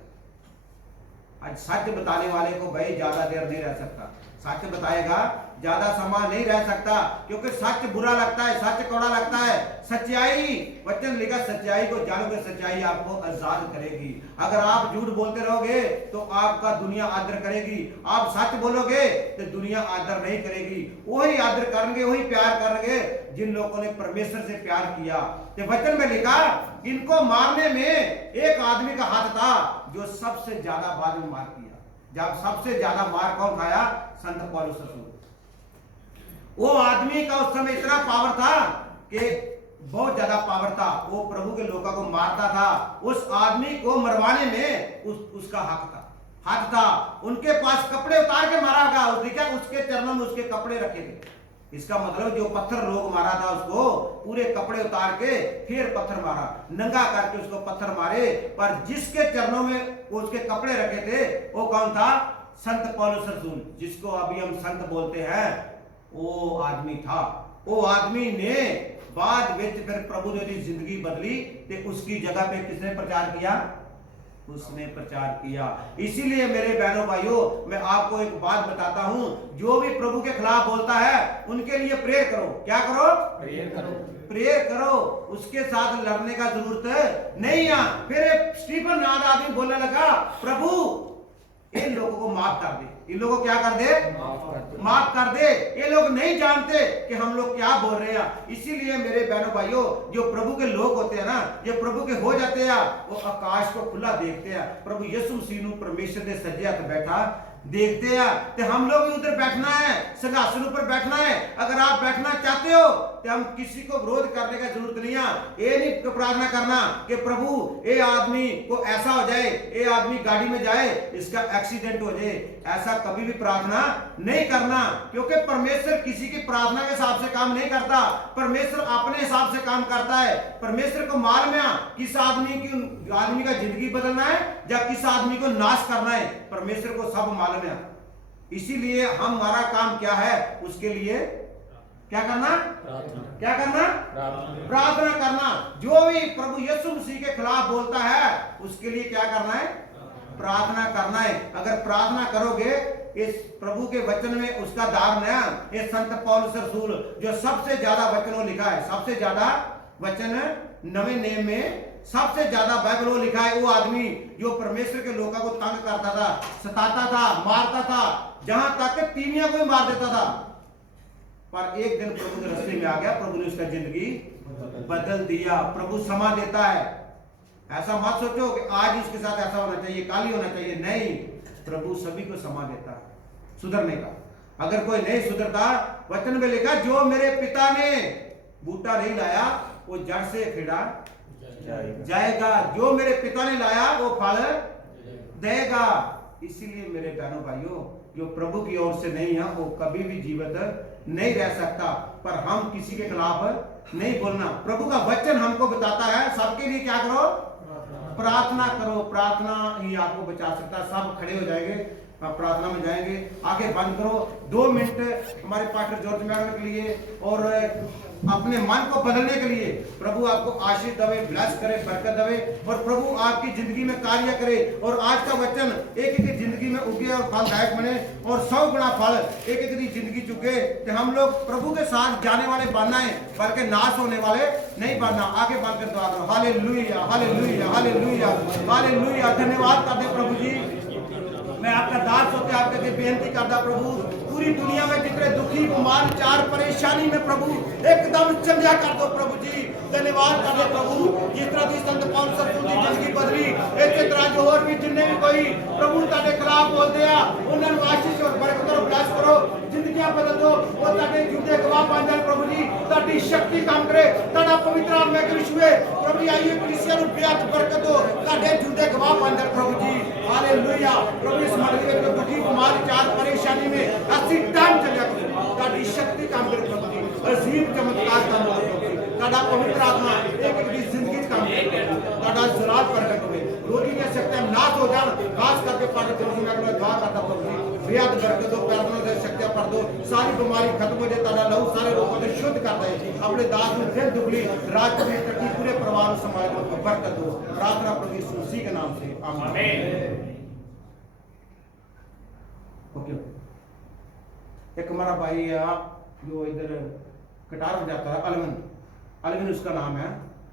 आज सच बताने वाले को भाई ज्यादा देर नहीं रह सकता, सच बताएगा ज्यादा समय नहीं रह सकता, क्योंकि सच बुरा लगता है, सच कड़वा लगता है। सच्चाई, वचन लिखा, सच्चाई को जानोगे, सच्चाई आपको आजाद करेगी। अगर आप झूठ बोलते रहोगे तो आपका दुनिया आदर करेगी, आप सच बोलोगे तो दुनिया आदर नहीं करेगी। वही आदर करेंगे, वही प्यार करेंगे जिन लोगों ने परमेश्वर से प्यार किया। तो वचन में लिखा, इनको मारने में एक आदमी का हाथ था जो सबसे ज्यादा बाद में मार किया। जब सबसे ज्यादा मार कौन खाया? संत पौलुस रसूल। वो आदमी का उस समय इतना पावर था कि बहुत ज्यादा पावर था, वो प्रभु के लोगों को मारता था। उस आदमी को मरवाने में उसका हक था। उनके पास कपड़े उतार के मारा गया, उसके चरणों में उसके कपड़े रखे थे। इसका मतलब जो पत्थर लोग मारा था उसको पूरे कपड़े उतार के फिर पत्थर मारा, नंगा करके उसको पत्थर मारे। पर जिसके चरणों में उसके कपड़े रखे थे वो कौन था? संत पौलुस रसूल, जिसको अभी हम संत बोलते हैं, वो आदमी था। वो आदमी ने बाद में फिर प्रभु ने जिंदगी बदली, तो उसकी जगह पे किसने प्रचार किया? उसने प्रचार किया। इसीलिए मेरे बहनों भाइयों, मैं आपको एक बात बताता हूं, जो भी प्रभु के खिलाफ बोलता है उनके लिए प्रेयर करो। क्या करो? प्रेयर करो। उसके साथ लड़ने का जरूरत नहीं है। फिर स्टीफन नाम आदमी बोलने लगा, प्रभु इन लोगों को माफ कर दे। इन लोगों को क्या कर दे? माफ कर दे। ये लोग नहीं जानते कि हम लोग क्या बोल रहे हैं। इसीलिए मेरे बहनों भाइयों, जो प्रभु के लोग होते हैं ना, जो प्रभु के हो जाते हैं, वो आकाश को खुला देखते हैं। प्रभु यीशु मसीह परमेश्वर के सज्जे हाथ बैठा देखते हैं। तो हम लोग भी उधर बैठना है, सिंहासन पर बैठना है। अगर आप बैठना चाहते हो तो हम किसी को विरोध करने का जरूरत नहीं है। ये नहीं प्रार्थना करना कि प्रभु ये आदमी को ऐसा हो जाए, ये आदमी गाड़ी में जाए, इसका एक्सीडेंट हो जाए। ऐसा कभी भी प्रार्थना नहीं करना, क्योंकि परमेश्वर किसी की प्रार्थना के हिसाब से काम नहीं करता। परमेश्वर अपने हिसाब से काम करता है। परमेश्वर को मालूम है किस आदमी का जिंदगी बदलना है या किस आदमी को नाश करना है। परमेश्वर को सब मालूम है। इसीलिए हमारा काम क्या है? उसके लिए क्या करना? क्या करना? प्रार्थना करना। जो भी प्रभु यीशु मसीह के खिलाफ बोलता है उसके लिए क्या करना है? प्रार्थना करना है। अगर प्रार्थना करोगे, इस प्रभु के वचन में उसका दाग नया, ये संत पौलुस रसूल जो सबसे ज्यादा वचनों लिखा है, सबसे ज्यादा वचन नवे नेम में सबसे ज्यादा बाइबल लिखा है, वो आदमी जो परमेश्वर के लोगों को तंग करता था, सताता था, मारता था, जहां तक कि तीमिया को ही मार देता था। पर एक दिन प्रभु के रास्ते में आ गया, प्रभु ने उसका जिंदगी बदल दिया। प्रभु क्षमा देता है। ऐसा मत सोचो कि आज इसके साथ ऐसा होना चाहिए, कल ही होना चाहिए। नहीं, प्रभु सभी को क्षमा देता है सुधरने का। अगर कोई नहीं सुधरता, वचन में लिखा, जो मेरे पिता ने बूटा नहीं लाया वो जड़ से खिड़ा जाएगा, जो मेरे पिता ने लाया वो फल देगा। इसीलिए मेरे बहनों भाइयों, जो प्रभु की ओर से नहीं है वो कभी भी जीवित नहीं रह सकता। पर हम किसी के खिलाफ नहीं बोलना। प्रभु का वचन हमको बताता है सबके लिए क्या करो, प्रार्थना करो। प्रार्थना ही आपको बचा सकता है। सब खड़े हो जाएंगे, प्रार्थना में जाएंगे। आगे बंद करो, 2 मिनट हमारे पास्टर जॉर्ज मैडम के लिए और अपने मन को बदलने के लिए। प्रभु आपको आशीष दे, ब्लेस करे, बरकत दे और प्रभु आपकी जिंदगी में कार्य करे। और आज का वचन एक एक जिंदगी में उगे और फलदायक बने और 100 गुना फल एक एक की जिंदगी चुके कि हम लोग प्रभु के साथ जाने वाले बनना है, बल्कि नाश होने वाले नहीं बनना। आगे बढ़कर दुआ करो। Hallelujah, hallelujah, hallelujah, hallelujah. धन्यवाद करते प्रभु जी। मैं आपका दास होकर आपके लिए बेनती करता प्रभु, पूरी दुनिया में जितने दुखी, बीमार, चार परेशानी में प्रभु एकदम चंगा कर दो प्रभु जी। धन्यवाद कर दो प्रभु। जिस तरह की संत पौलुस की जिंदगी बदली, इस तरह जो और भी जिन्ने भी कोई प्रभु ताके खिलाफ बोल दिया, उन्हें आशीष और बरकत और ब्लेस करो, जिंदगियां बदल दो। वो ताके झूठे गवाह बन जाए प्रभु जी। ताकि शक्ति काम करे, ताड़ा पवित्र आत्मा के विश्वे प्रभु जी आइए कलीसिया नु बेहद बरकत दो, ताके झूठे गवाह बन जाए प्रभु जी। हालेलुया। प्रभु इस मंडली के दुखी, बीमार, चार परेशानी में ऐसी टाइम चलिया करो, ताकि शक्ति काम करे प्रभु जी। अजीब चमत्कार काम करे प्रभु जी। ताड़ा पवित्र आत्मा एक एक की जिंदगी काम करे, ताड़ा जलाल प्रकट होवे, रोटी की शक्ति नाश हो जाए। खास करके पानी प्रभु में अगर दुआ करता प्रभु जी, बेहद बरकत दो, प्रार्थना दे शक्ति पर दो, सारी बीमारी खत्म हो जाए। ताड़ा लहू सारे रोगों को शुद्ध करता है। अपने दास में फिर दुबली रात में तकी पूरे परिवार समाज को बरकत दो। प्रार्थना प्रभु यीशु मसीह के नाम से आमीन। ओके। एक हमारा भाई है जो इधर कटार में जाता है, अलविन उसका नाम है।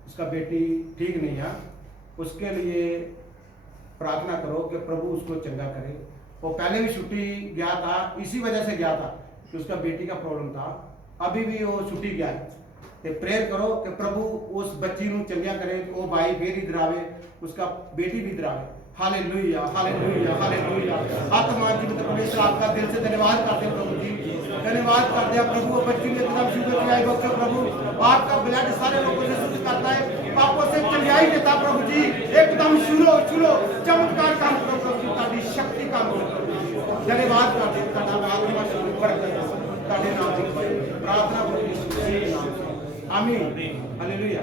उसका बेटी ठीक नहीं है, उसके लिए प्रार्थना करो कि प्रभु उसको चंगा करे। वो पहले भी छुट्टी गया था, इसी वजह से गया था कि उसका बेटी का प्रॉब्लम था। अभी भी वो छुट्टी गया है। तो प्रेयर करो कि प्रभु उस बच्ची को चंगा करे, वो भाई फिर इधर आवे, उसका बेटी भी इधर आवे। Hallelujah, hallelujah, hallelujah. आत्मा जीवित परमेश्वर आपका दिल से धन्यवाद करते हैं प्रभु जी। धन्यवाद करते हैं प्रभु। वो बच्ची में एकदम शुगर चढ़ाई बख्शो प्रभु। आपका ब्लड सारे लोगों से शुद्ध करता है, पापों से चंगाई देता प्रभु जी। एकदम शुरो चमत्कार काम करो प्रभु जी, ताकि शक्ति काम करो प्रभु जी। धन्यवाद करते हैं, ताकि आत्मा शुद्ध बरकत ताकि नाम से प्रार्थना प्रभु यीशु के नाम से आमीन। हालेलुया।